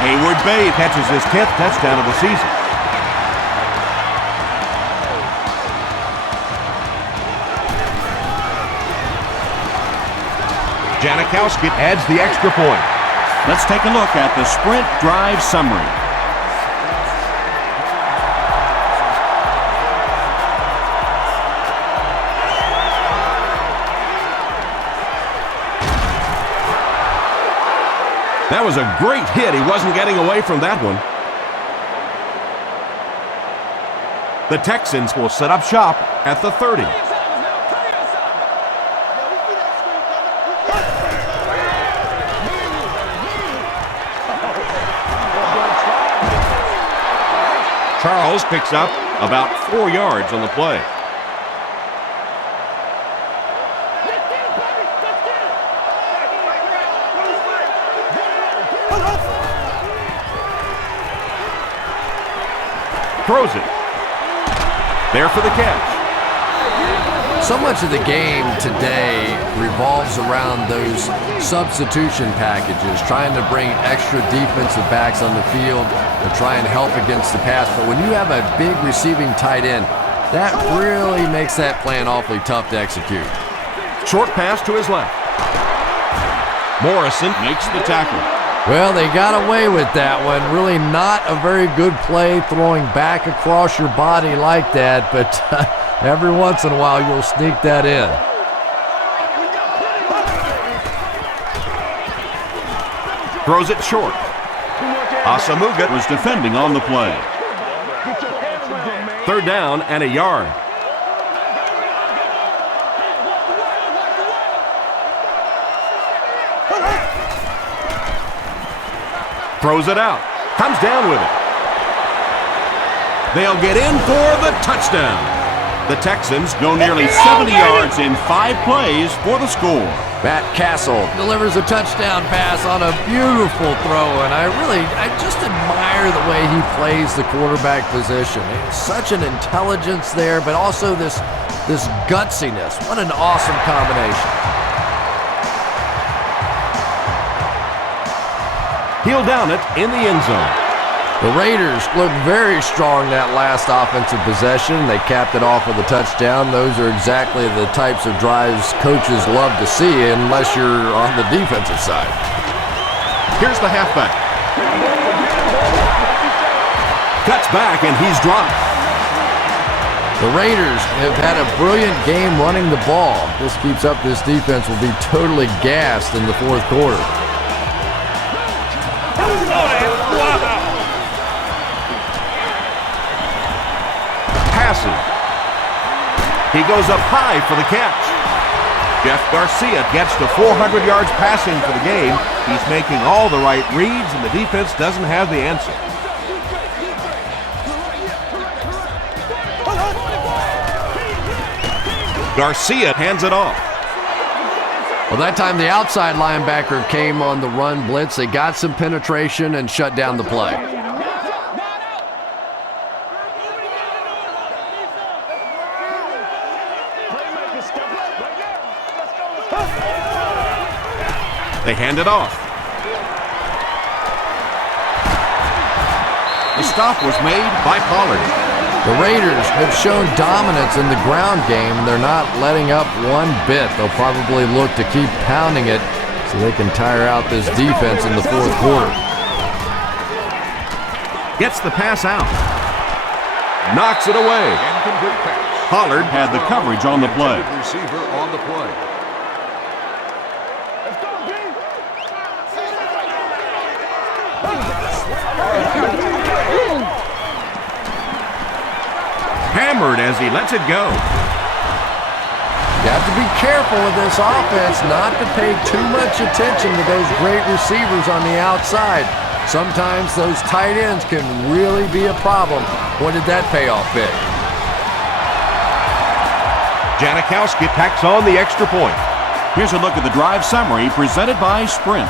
Hayward Bay catches his 10th touchdown of the season. Janikowski adds the extra point. Let's take a look at the sprint drive summary. That was a great hit. He wasn't getting away from that one. The Texans will set up shop at the 30. Charles picks up about 4 yards on the play. Throws it. There for the catch. So much of the game today revolves around those substitution packages, trying to bring extra defensive backs on the field to try and help against the pass. But when you have a big receiving tight end, that really makes that plan awfully tough to execute. Short pass to his left. Morrison makes the tackle. Well, they got away with that one. Really not a very good play throwing back across your body like that, but every once in a while you'll sneak that in. Throws it short. Asamuga was defending on the play. 3rd down and a yard. Throws it out. Comes down with it. They'll get in for the touchdown. The Texans go nearly 70 yards in 5 plays for the score. Matt Castle delivers a touchdown pass on a beautiful throw, and I just admire the way he plays the quarterback position. Such an intelligence there, but also this gutsiness. What an awesome combination. He'll down it in the end zone. The Raiders looked very strong that last offensive possession. They capped it off with a touchdown. Those are exactly the types of drives coaches love to see unless you're on the defensive side. Here's the halfback. Cuts back and he's dropped. The Raiders have had a brilliant game running the ball. This keeps up, this defense will be totally gassed in the fourth quarter. He goes up high for the catch. Jeff Garcia gets to 400 yards passing for the game. He's making all the right reads, and the defense doesn't have the answer. Garcia hands it off. Well, that time the outside linebacker came on the run blitz. They got some penetration and shut down the play. They hand it off. The stop was made by Pollard. The Raiders have shown dominance in the ground game. They're not letting up one bit. They'll probably look to keep pounding it so they can tire out this defense in the fourth quarter. Gets the pass out. Knocks it away. Pollard had the coverage on the play. Receiver on the play. Hammered as he lets it go. You have to be careful with this offense not to pay too much attention to those great receivers on the outside. Sometimes those tight ends can really be a problem. What did that payoff be? Janikowski tacks on the extra point. Here's a look at the drive summary presented by Sprint.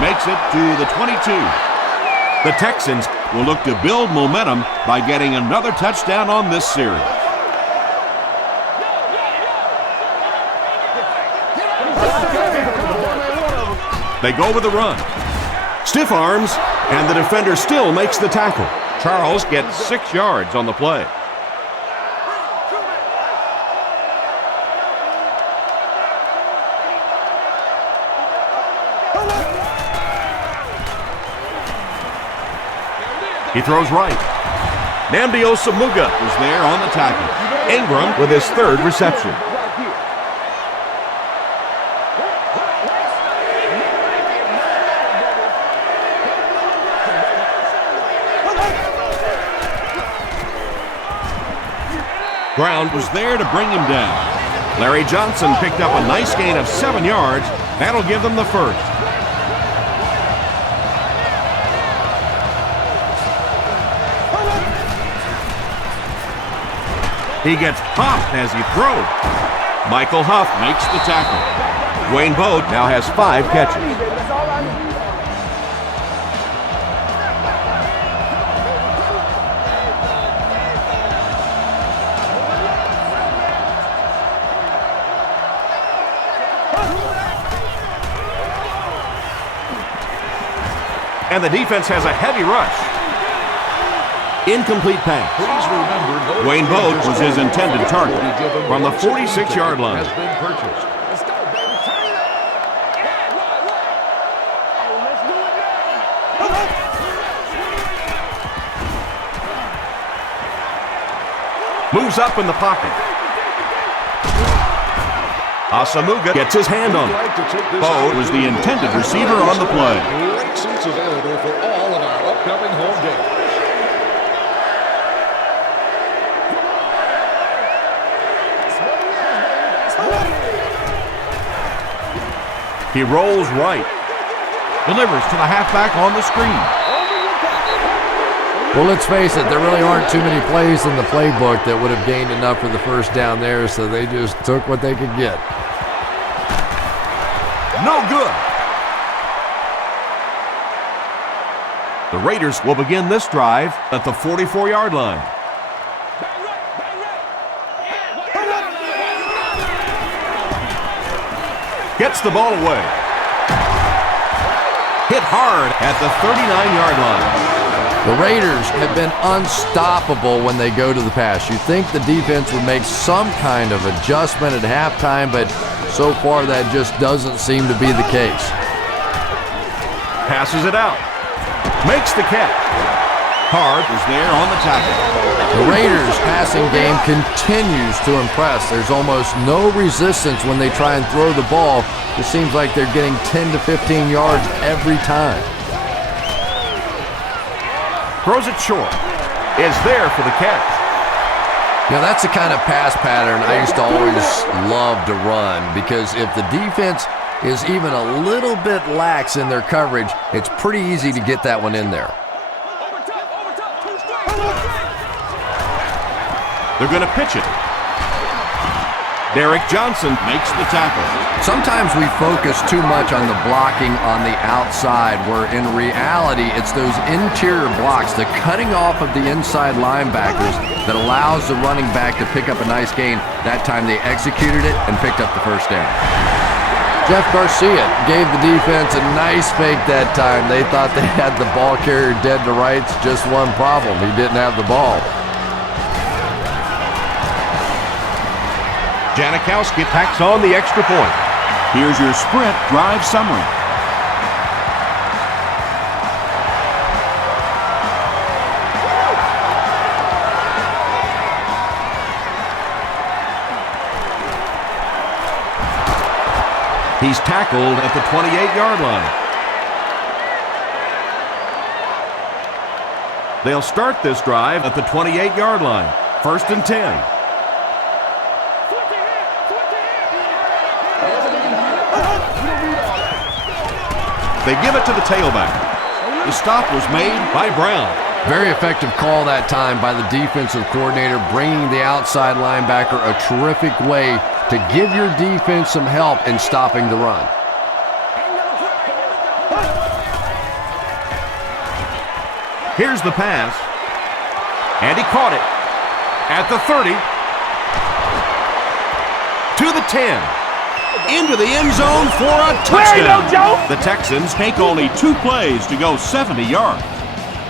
Makes it to the 22. The Texans will look to build momentum by getting another touchdown on this series. They go with the run. Stiff arms, and the defender still makes the tackle. Charles gets 6 yards on the play. He throws right. Nnamdi Osamuga was there on the tackle. Ingram with his 3rd reception. Ground was there to bring him down. Larry Johnson picked up a nice gain of 7 yards. That'll give them the first. He gets popped as he throws. Michael Huff makes the tackle. Dwayne Bowe now has 5 catches. And the defense has a heavy rush. Incomplete pass. Dwayne Bowe was his intended target from the 46-yard line. Has been purchased. Let's go, baby. Turn it up. Yeah, what? Let's do it now. Moves up in the pocket. Osamuga gets his hand on it. Bowe was the intended receiver on the play. Great seats available for all of our upcoming home games. He rolls right. Delivers to the halfback on the screen. Well, let's face it, there really aren't too many plays in the playbook that would have gained enough for the first down there, so they just took what they could get. No good. The Raiders will begin this drive at the 44-yard line. Gets the ball away. Hit hard at the 39-yard line. The Raiders have been unstoppable when they go to the pass. You think the defense would make some kind of adjustment at halftime, but so far that just doesn't seem to be the case. Passes it out. Makes the catch. Hard is there on the tackle. The Raiders' passing game continues to impress. There's almost no resistance when they try and throw the ball. It seems like they're getting 10 to 15 yards every time. Throws it short. Is there for the catch. Now that's the kind of pass pattern I used to always love to run, because if the defense is even a little bit lax in their coverage, it's pretty easy to get that one in there. They're going to pitch it. Derek Johnson makes the tackle. Sometimes we focus too much on the blocking on the outside, where in reality it's those interior blocks, the cutting off of the inside linebackers, that allows the running back to pick up a nice gain. That time they executed it and picked up the first down. Jeff Garcia gave the defense a nice fake that time. They thought they had the ball carrier dead to rights. Just one problem: he didn't have the ball. Janikowski tacks on the extra point. Here's your sprint drive summary. He's tackled at the 28-yard line. They'll start this drive at the 28-yard line. 1st and 10. They give it to the tailback. The stop was made by Brown. Very effective call that time by the defensive coordinator, bringing the outside linebacker a terrific way to give your defense some help in stopping the run. Here's the pass. And he caught it at the 30. To the 10. Into the end zone for a touchdown. The Texans take only 2 plays to go 70 yards.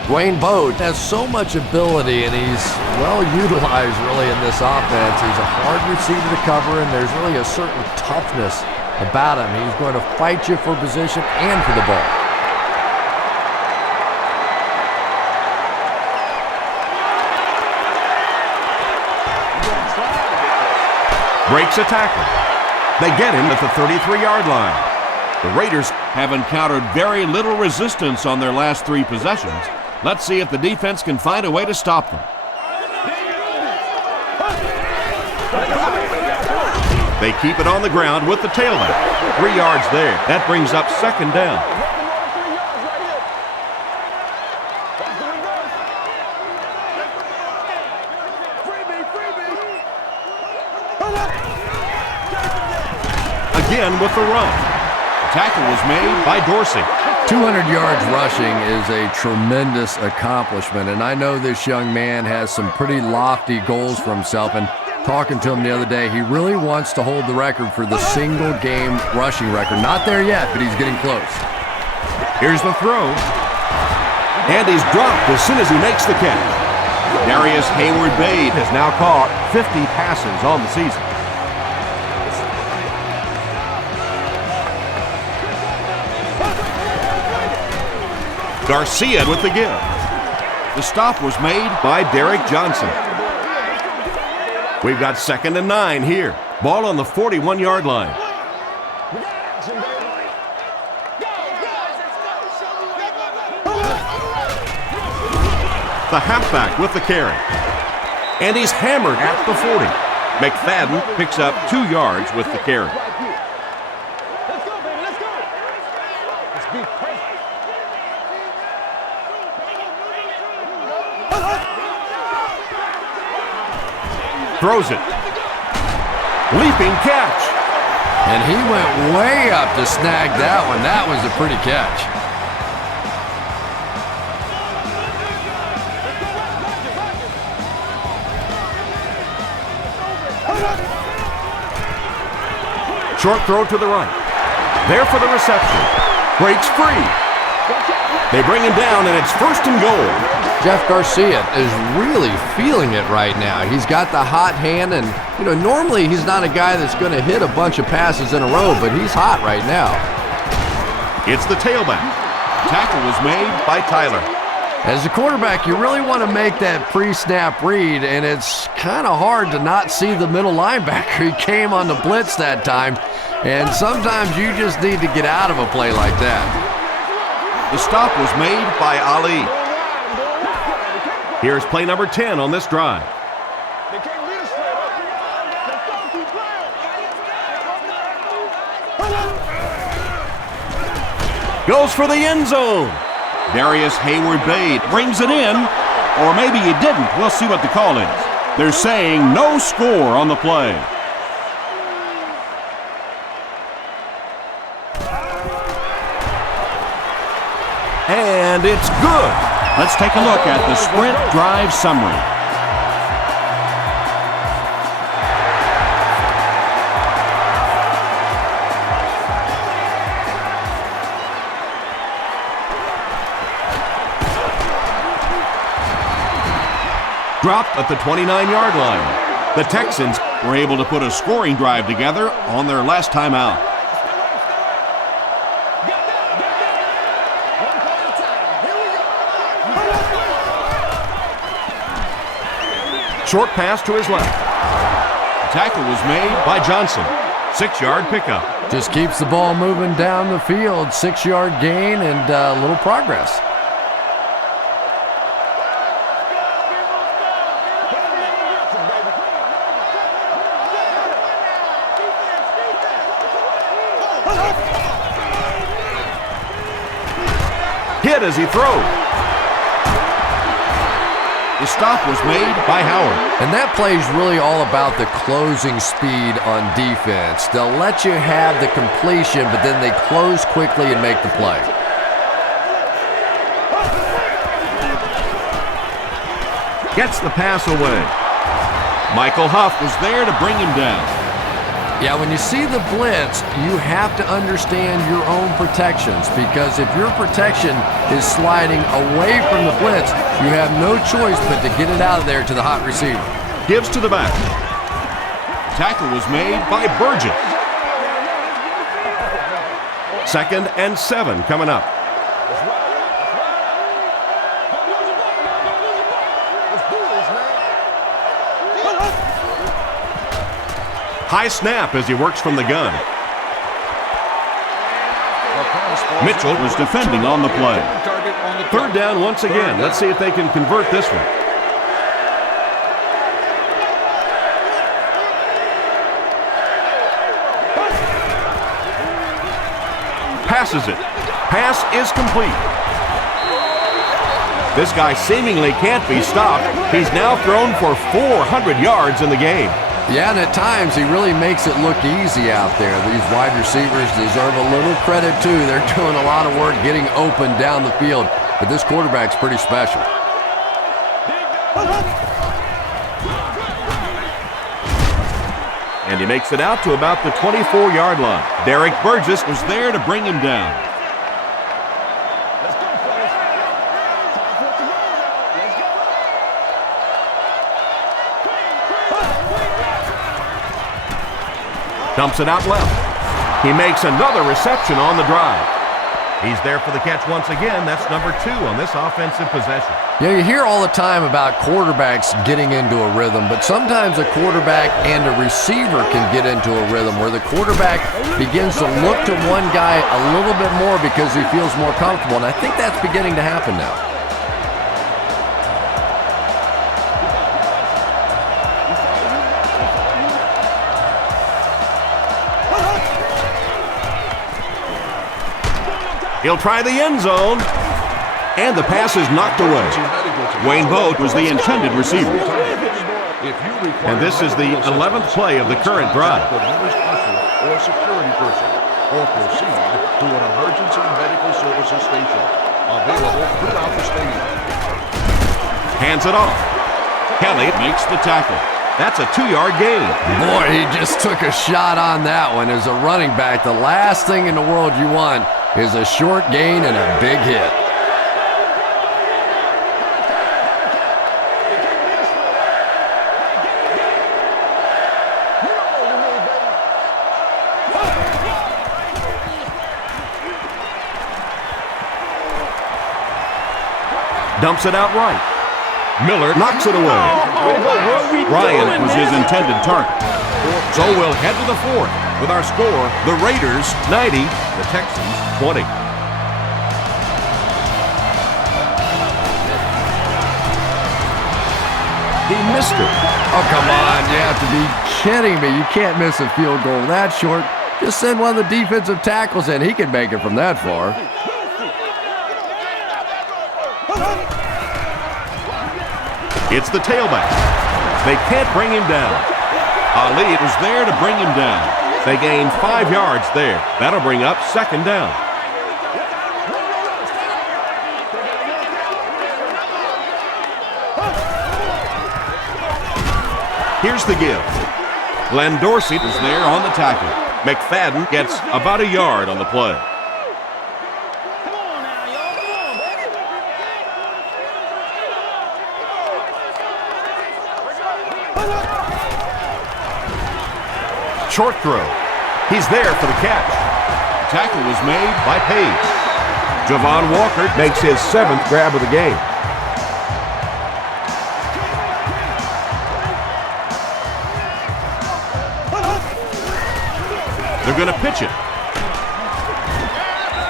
Dwayne Bowe has so much ability, and he's well utilized really in this offense. He's a hard receiver to cover, and there's really a certain toughness about him. He's going to fight you for position and for the ball. Breaks a tackle. They get him at the 33-yard line. The Raiders have encountered very little resistance on their last 3 possessions. Let's see if the defense can find a way to stop them. They keep it on the ground with the tailback. 3 yards there. That brings up 2nd down. Again with the run. The tackle was made by Dorsey. 200 yards rushing is a tremendous accomplishment, and I know this young man has some pretty lofty goals for himself, and talking to him the other day, he really wants to hold the record for the single game rushing record. Not there yet, but he's getting close. Here's the throw. And he's dropped as soon as he makes the catch. Darius Hayward-Bade has now caught 50 passes on the season. Garcia with the give. The stop was made by Derek Johnson. We've got 2nd and 9 here. Ball on the 41-yard line. The halfback with the carry. And he's hammered at the 40. McFadden picks up 2 yards with the carry. Throws it. Leaping catch. And he went way up to snag that one. That was a pretty catch. Short throw to the right. There for the reception. Breaks free. They bring him down, and it's 1st and goal. Jeff Garcia is really feeling it right now. He's got the hot hand, and normally he's not a guy that's going to hit a bunch of passes in a row, but he's hot right now. It's the tailback. Tackle was made by Tyler. As a quarterback, you really want to make that pre-snap read, and it's kind of hard to not see the middle linebacker. He came on the blitz that time, and sometimes you just need to get out of a play like that. The stop was made by Ali. Here's play number 10 on this drive. Goes for the end zone. Darius Hayward-Bade brings it in, or maybe he didn't. We'll see what the call is. They're saying no score on the play. And it's good. Let's take a look at the sprint drive summary. Dropped at the 29-yard line. The Texans were able to put a scoring drive together on their last time out. Short pass to his left. The tackle was made by Johnson. 6-yard pickup. Just keeps the ball moving down the field. 6-yard gain and a little progress. Hit as he throws. The stop was made by Howard. And that play is really all about the closing speed on defense. They'll let you have the completion, but then they close quickly and make the play. Gets the pass away. Michael Huff was there to bring him down. Yeah, when you see the blitz, you have to understand your own protections, because if your protection is sliding away from the blitz, you have no choice but to get it out of there to the hot receiver. Gives to the back. Tackle was made by Burgess. 2nd and 7 coming up. High snap as he works from the gun. Mitchell was defending on the play. 3rd down once again. Let's see if they can convert this one. Passes it. Pass is complete. This guy seemingly can't be stopped. He's now thrown for 400 yards in the game. Yeah, and at times he really makes it look easy out there. These wide receivers deserve a little credit too. They're doing a lot of work getting open down the field, but this quarterback's pretty special. And he makes it out to about the 24-yard line. Derek Burgess was there to bring him down. Dumps it out left. He makes another reception on the drive. He's there for the catch once again. That's number 2 on this offensive possession. Yeah, you hear all the time about quarterbacks getting into a rhythm, but sometimes a quarterback and a receiver can get into a rhythm where the quarterback begins to look to one guy a little bit more because he feels more comfortable, and I think that's beginning to happen now. He'll try the end zone, and the pass is knocked away. Wayne Boat was the intended receiver. And this is the 11th play of the current drive. Or security person, or proceed to an emergency medical services station. Available throughout the stadium. Hands it off. Kelly makes the tackle. That's a 2-yard gain. Boy, he just took a shot on that one. As a running back, the last thing in the world you want is a short gain and a big hit. Dumps it out right. Miller knocks it away. Ryan was his intended target. So we'll head to the 4th with our score, the Raiders 90, the Texans 20. He missed it. Oh, come on. You have to be kidding me. You can't miss a field goal that short. Just send one of the defensive tackles in. He can make it from that far. It's the tailback. They can't bring him down. Ali was there to bring him down. They gain 5 yards there. That'll bring up 2nd down. Here's the give. Glenn Dorsey is there on the tackle. McFadden gets about a yard on the play. Short throw. He's there for the catch. Tackle was made by Page. Javon Walker makes his 7th grab of the game. They're going to pitch it.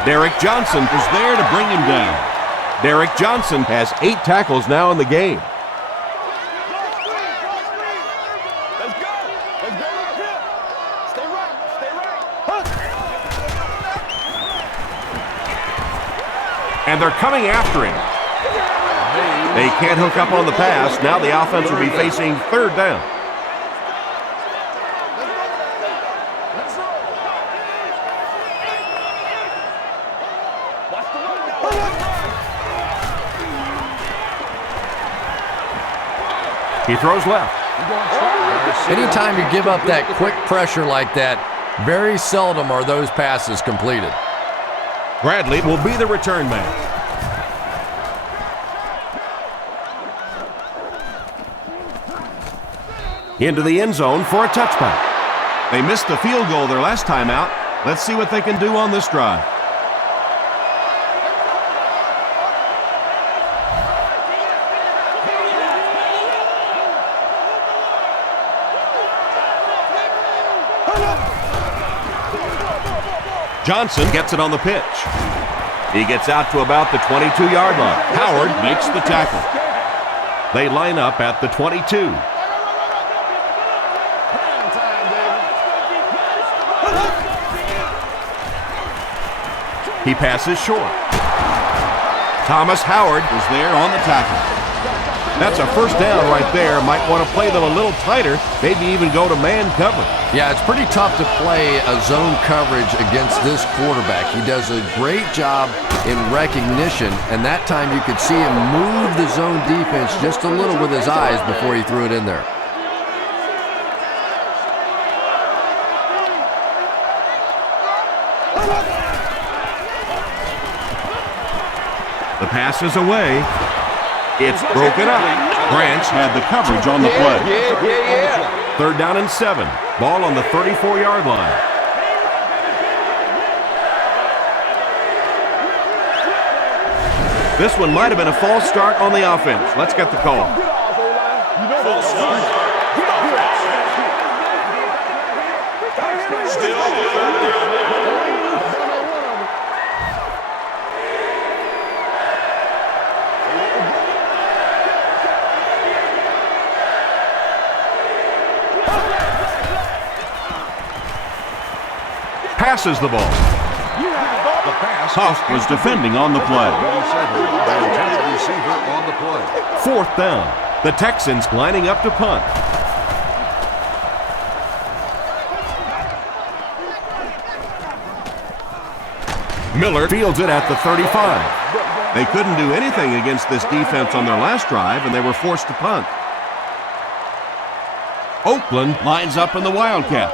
Derek Johnson is there to bring him down. Derek Johnson has 8 tackles now in the game. And they're coming after him. They can't hook up on the pass. Now the offense will be facing 3rd down. He throws left. Anytime you give up that quick pressure like that, very seldom are those passes completed. Bradley will be the return man. Into the end zone for a touchback. They missed the field goal their last time out. Let's see what they can do on this drive. Johnson gets it on the pitch. He gets out to about the 22-yard line. Howard makes the tackle. They line up at the 22. He passes short. Thomas Howard is there on the tackle. That's a 1st down right there. Might want to play them a little tighter, maybe even go to man coverage. Yeah, it's pretty tough to play a zone coverage against this quarterback. He does a great job in recognition, and that time you could see him move the zone defense just a little with his eyes before he threw it in there. The pass is away. It's broken up. Branch had the coverage on the play. 3rd down and 7. Ball on the 34-yard line. This one might have been a false start on the offense. Let's get the call. False start. Still 3rd down. Passes the ball. Huff was defending on the play. 4th down. The Texans lining up to punt. Miller fields it at the 35. They couldn't do anything against this defense on their last drive, and they were forced to punt. Oakland lines up in the Wildcat.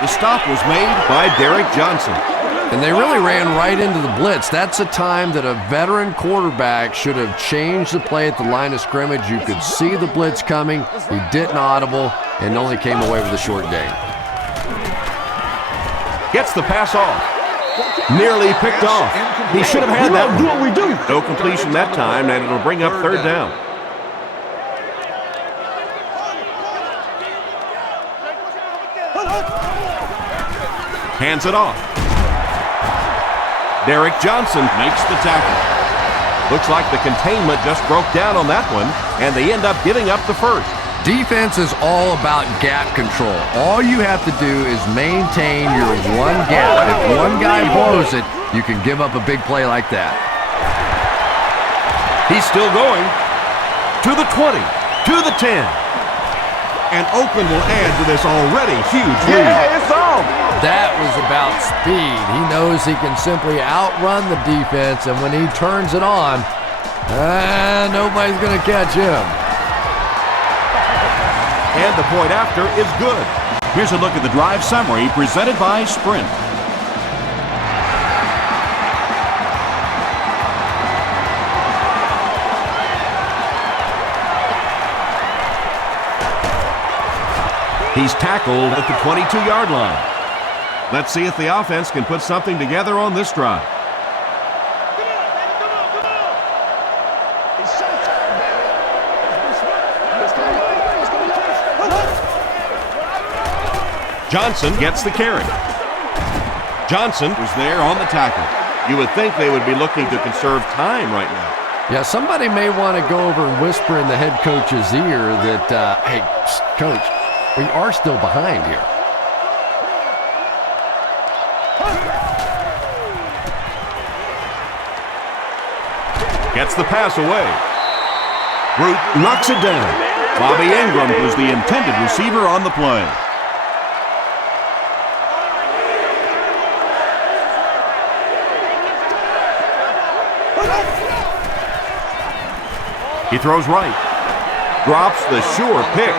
The stop was made by Derek Johnson. And they really ran right into the blitz. That's a time that a veteran quarterback should have changed the play at the line of scrimmage. You could see the blitz coming. He didn't audible and only came away with a short gain. Gets the pass off. Nearly picked off. He should have had that. Do what we do. No completion that time, and it'll bring up third down. Hands it off. Derek Johnson makes the tackle. Looks like the containment just broke down on that one, and they end up giving up the first. Defense is all about gap control. All you have to do is maintain your one gap. If one guy blows it, you can give up a big play like that. He's still going. To the 20, to the 10. And Oakland will add to this already huge lead. Yeah, it's on. That was about speed. He knows he can simply outrun the defense, and when he turns it on, nobody's going to catch him. And the point after is good. Here's a look at the drive summary presented by Sprint. He's tackled at the 22-yard line. Let's see if the offense can put something together on this drive. Johnson gets the carry. Johnson was there on the tackle. You would think they would be looking to conserve time right now. Yeah, somebody may want to go over and whisper in the head coach's ear that, hey, coach, we are still behind here. Gets the pass away. Root knocks it down. Bobby Ingram was the intended receiver on the play. He throws right. Drops the sure pick.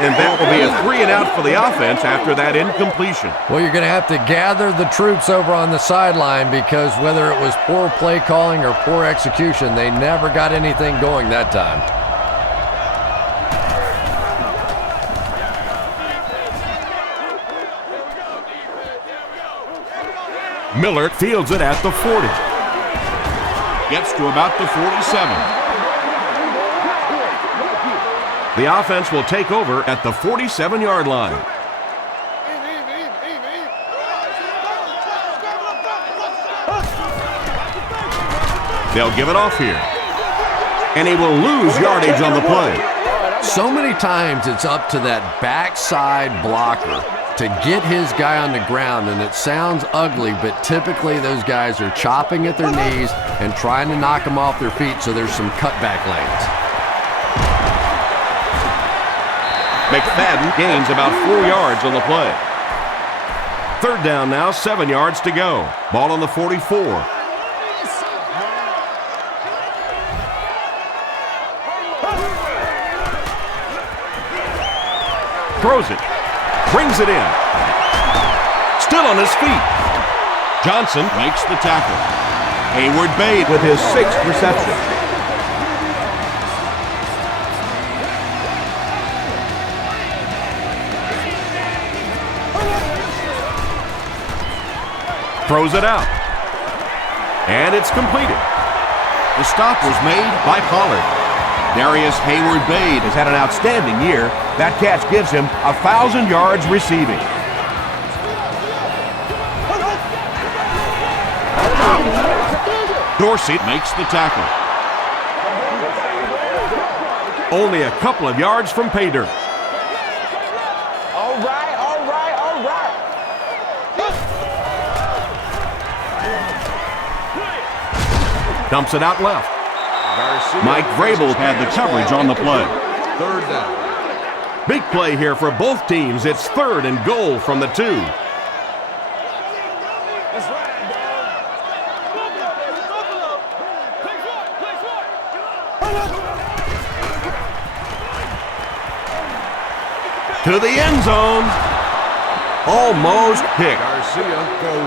And that will be a 3-and-out for the offense after that incompletion. Well, you're going to have to gather the troops over on the sideline because whether it was poor play calling or poor execution, they never got anything going that time. Miller fields it at the 40. Gets to about the 47. The offense will take over at the 47-yard line. They'll give it off here. And he will lose yardage on the play. So many times it's up to that backside blocker to get his guy on the ground, and it sounds ugly, but typically those guys are chopping at their knees and trying to knock them off their feet, so there's some cutback lanes. McFadden gains about 4 yards on the play. Third down now, 7 yards to go. Ball on the 44. Throws it. Brings it in. Still on his feet. Johnson makes the tackle. Hayward Bade with his 6th reception. Throws it out. And it's completed. The stop was made by Pollard. Darius Hayward Bade has had an outstanding year. That catch gives him 1,000 yards receiving. Dorsey makes the tackle. Only a couple of yards from pay dirt. All right, all right, all right. Dumps it out left. Mike Vrabel had the coverage on the play. Third down. Big play here for both teams. It's 3rd and goal from the 2. To the end zone. Almost picked.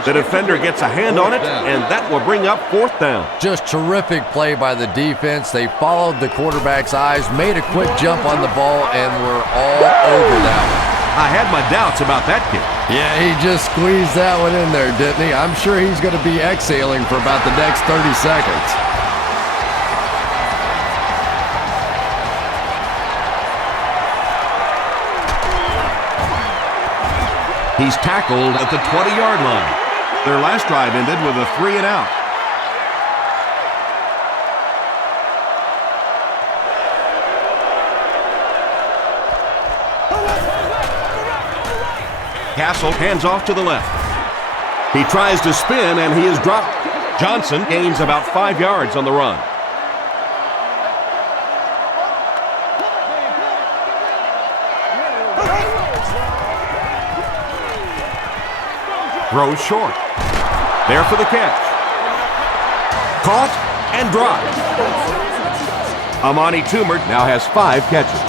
The defender gets a hand on it, and that will bring up 4th down. Just terrific play by the defense. They followed the quarterback's eyes, made a quick jump on the ball, and were all over that one. I had my doubts about that kick. Yeah, he just squeezed that one in there, didn't he? I'm sure he's going to be exhaling for about the next 30 seconds. He's tackled at the 20-yard line. Their last drive ended with a 3-and-out. Castle hands off to the left. He tries to spin, and he is dropped. Johnson gains about 5 yards on the run. Throws short. There for the catch. Caught and dropped. Amani Toomer now has 5 catches.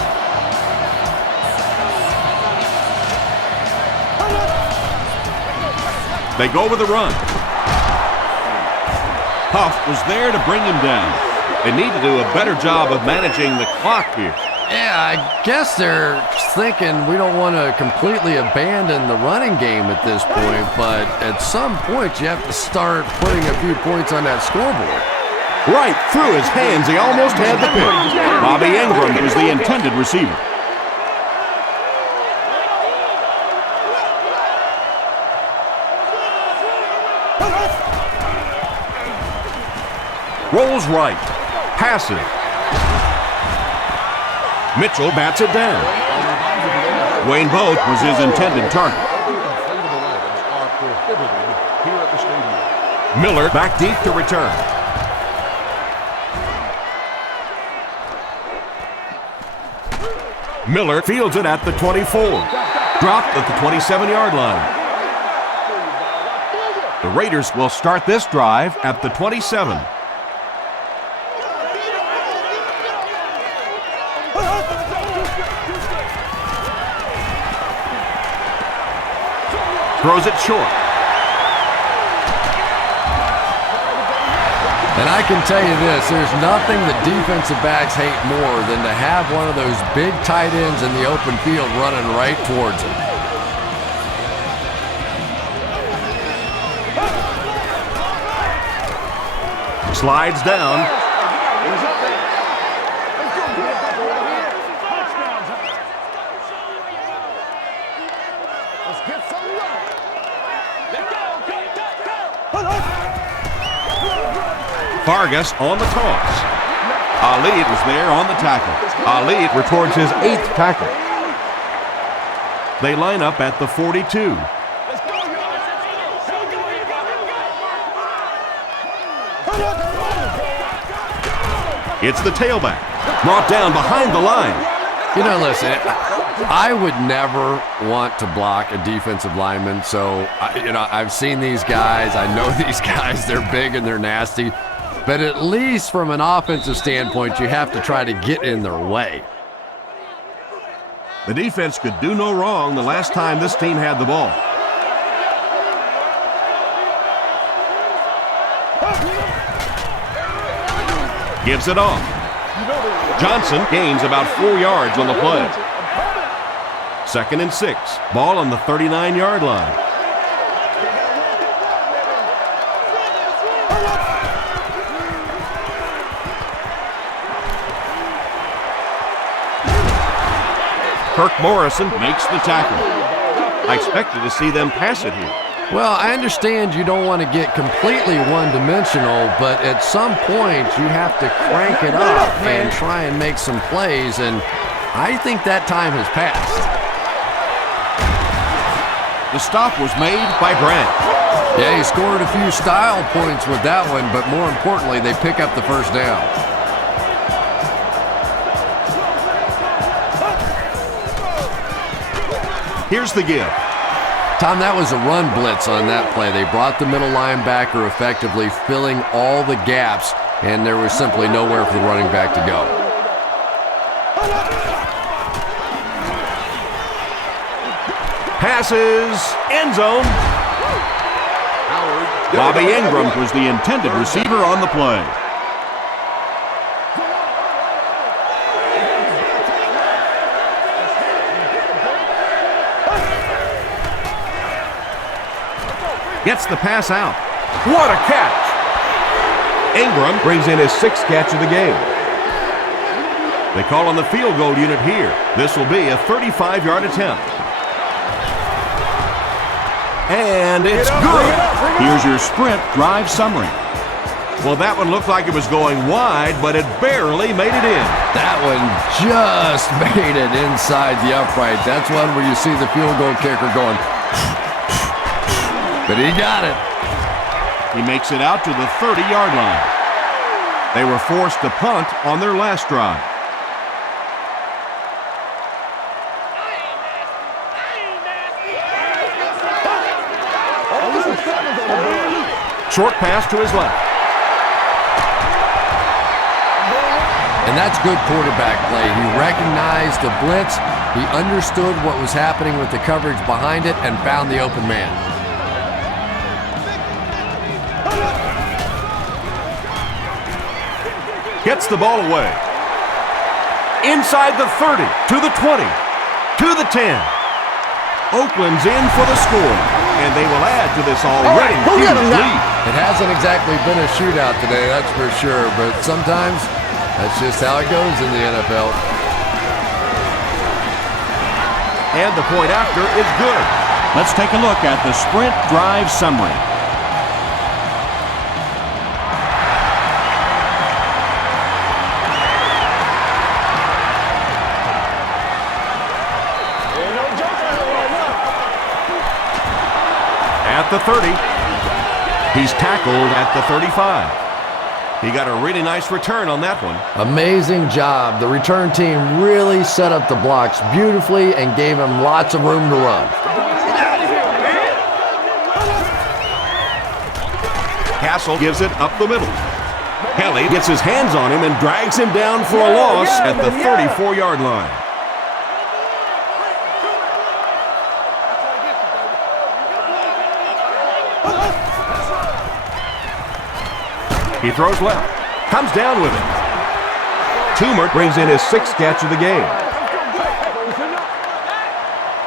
They go with the run. Huff was there to bring him down. They need to do a better job of managing the clock here. Yeah, I guess they're thinking we don't want to completely abandon the running game at this point, but at some point you have to start putting a few points on that scoreboard. Right through his hands, he almost had the pick. Bobby Ingram was the intended receiver. Rolls right. Passes. Mitchell bats it down. Wayne Boat was his intended target. Miller back deep to return. Miller fields it at the 24. Dropped at the 27-yard line. The Raiders will start this drive at the 27. Throws it short. And I can tell you this, there's nothing the defensive backs hate more than to have one of those big tight ends in the open field running right towards them. Slides down. Vargas on the toss. Ali was there on the tackle. Ali records his 8th tackle. They line up at the 42. It's the tailback, brought down behind the line. You know, listen, I would never want to block a defensive lineman, so, I've seen these guys. I know these guys. They're big and they're nasty. But at least from an offensive standpoint, you have to try to get in their way. The defense could do no wrong the last time this team had the ball. Gives it off. Johnson gains about 4 yards on the play. 2nd and 6. Ball on the 39-yard line. Kirk Morrison makes the tackle. I expected to see them pass it here. Well, I understand you don't want to get completely one-dimensional, but at some point you have to crank it up and try and make some plays, and I think that time has passed. The stop was made by Grant. Yeah, he scored a few style points with that one, but more importantly, they pick up the first down. Here's the give. Tom, that was a run blitz on that play. They brought the middle linebacker effectively, filling all the gaps, and there was simply nowhere for the running back to go. Passes. End zone. Bobby Ingram was the intended receiver on the play. Gets the pass out. What a catch! Ingram brings in his 6th catch of the game. They call on the field goal unit here. This will be a 35-yard attempt. And it's good. Here's your sprint drive summary. Well, that one looked like it was going wide, but it barely made it in. That one just made it inside the upright. That's one where you see the field goal kicker going, but he got it. He makes it out to the 30-yard line. They were forced to punt on their last drive. Short pass to his left. And that's good quarterback play. He recognized the blitz, he understood what was happening with the coverage behind it, and found the open man. Gets the ball away. Inside the 30, to the 20, to the 10. Oakland's in for the score, and they will add to this already huge lead. It hasn't exactly been a shootout today, that's for sure, but sometimes that's just how it goes in the NFL. And the point after is good. Let's take a look at the sprint drive summary. At the 30. He's tackled at the 35. He got a really nice return on that one. Amazing job. The return team really set up the blocks beautifully and gave him lots of room to run. Castle gives it up the middle. Kelly gets his hands on him and drags him down for a loss at the 34-yard line. He throws left, comes down with it. Toomer brings in his 6th catch of the game.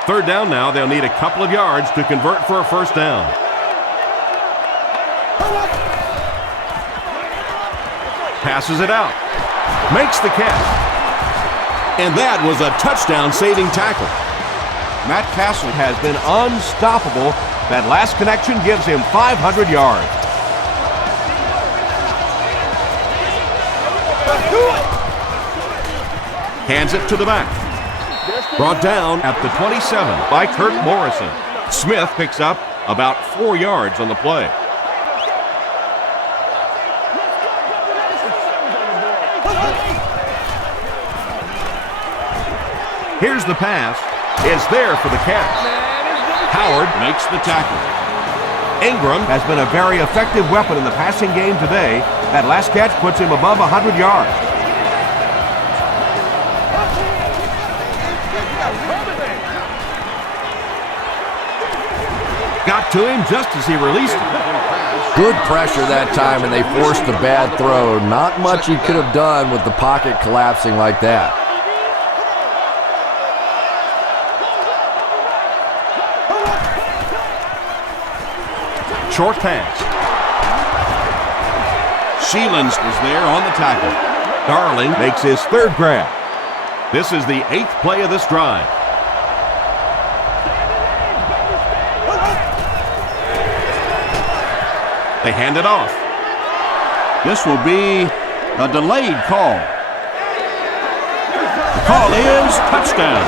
3rd down now, they'll need a couple of yards to convert for a 1st down. Passes it out, makes the catch. And that was a touchdown-saving tackle. Matt Castle has been unstoppable. That last connection gives him 500 yards. Hands it to the back. Brought down at the 27 by Kurt Morrison. Smith picks up about 4 yards on the play. Here's the pass. It's there for the catch. Howard makes the tackle. Ingram has been a very effective weapon in the passing game today. That last catch puts him above 100 yards. Got to him just as he released it. Good pressure that time, and they forced a bad throw. Not much he could have done with the pocket collapsing like that. Short pass. Sheelan's was there on the tackle. Darling makes his 3rd grab. This is the 8th play of this drive. They hand it off. This will be a delayed call. The call is touchdown.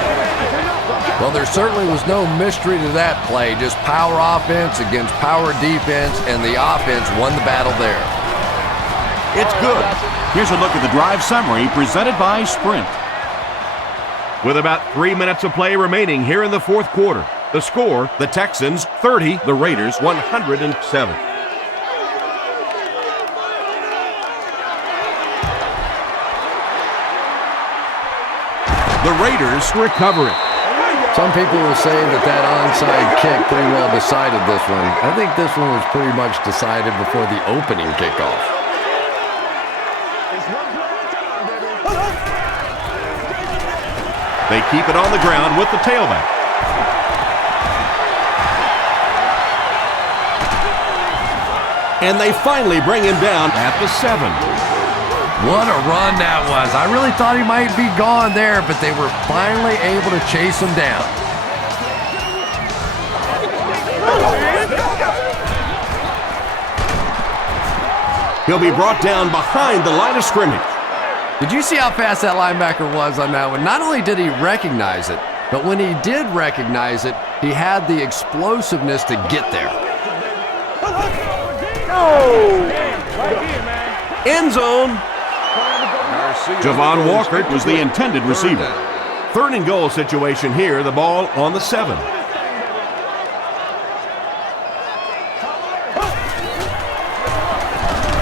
Well, there certainly was no mystery to that play. Just power offense against power defense, and the offense won the battle there. It's good. Here's a look at the drive summary presented by Sprint. With about 3 minutes of play remaining here in the 4th quarter, the score, the Texans 30, the Raiders 107. The Raiders recover it. Some people will say that onside kick pretty well decided this one. I think this one was pretty much decided before the opening kickoff. They keep it on the ground with the tailback. And they finally bring him down at the 7. What a run that was. I really thought he might be gone there, but they were finally able to chase him down. He'll be brought down behind the line of scrimmage. Did you see how fast that linebacker was on that one? Not only did he recognize it, but when he did recognize it, he had the explosiveness to get there. End zone. Javon Walker was the intended receiver. 3rd and goal situation here, the ball on the 7.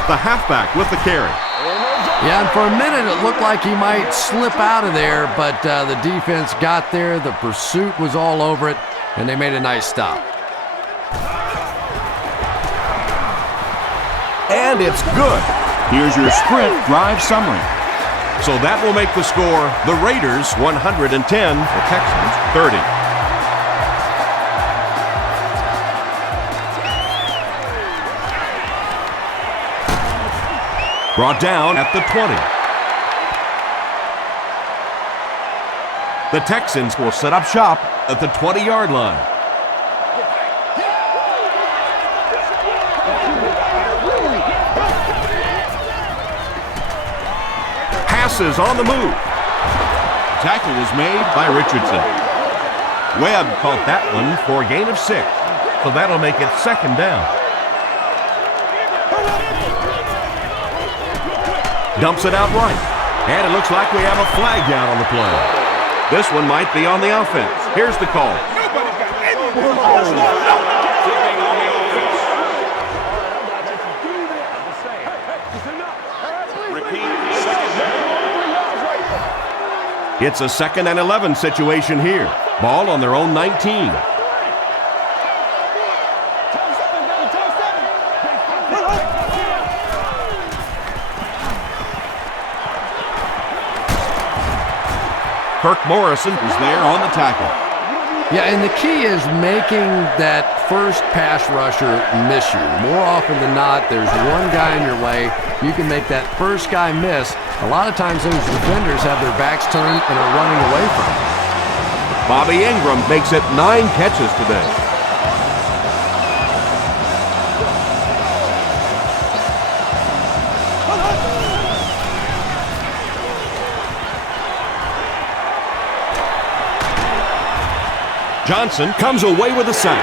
The halfback with the carry. Yeah, and for a minute it looked like he might slip out of there, but the defense got there, the pursuit was all over it, and they made a nice stop. And it's good. Here's your sprint drive summary. So that will make the score the Raiders 110, the Texans 30. Brought down at the 20. The Texans will set up shop at the 20-yard line. Passes on the move. Tackle was made by Richardson. Webb caught that one for a gain of 6. So that'll make it 2nd down. Dumps it out right. And it looks like we have a flag down on the play. This one might be on the offense. Here's the call. It's a 2nd and 11 situation here. Ball on their own 19. Kirk Morrison is there on the tackle. Yeah, and the key is making that first pass rusher miss you. More often than not, there's one guy in your way. You can make that first guy miss. A lot of times those defenders have their backs turned and are running away from him. Bobby Ingram makes it 9 catches today. Johnson comes away with a sack.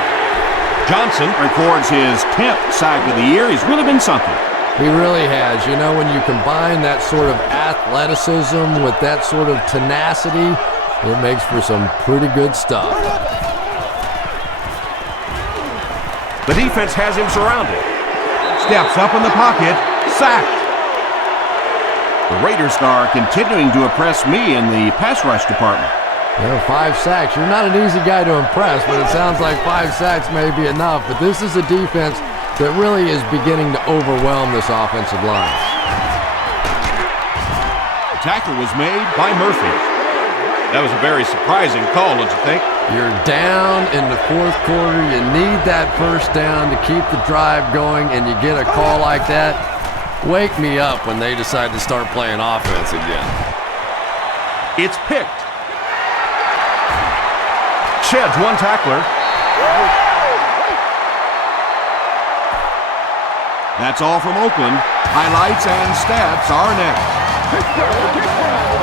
Johnson records his 10th sack of the year. He's really been something. He really has. You know, when you combine that sort of athleticism with that sort of tenacity, it makes for some pretty good stuff. The defense has him surrounded. Steps up in the pocket. Sacked. The Raiders are continuing to impress me in the pass rush department. You know, 5 sacks. You're not an easy guy to impress, but it sounds like 5 sacks may be enough. But this is a defense that really is beginning to overwhelm this offensive line. The tackle was made by Murphy. That was a very surprising call, don't you think? You're down in the 4th quarter. You need that first down to keep the drive going, and you get a call like that. Wake me up when they decide to start playing offense again. It's picked. Sheds one tackler. That's all from Oakland. Highlights and stats are next.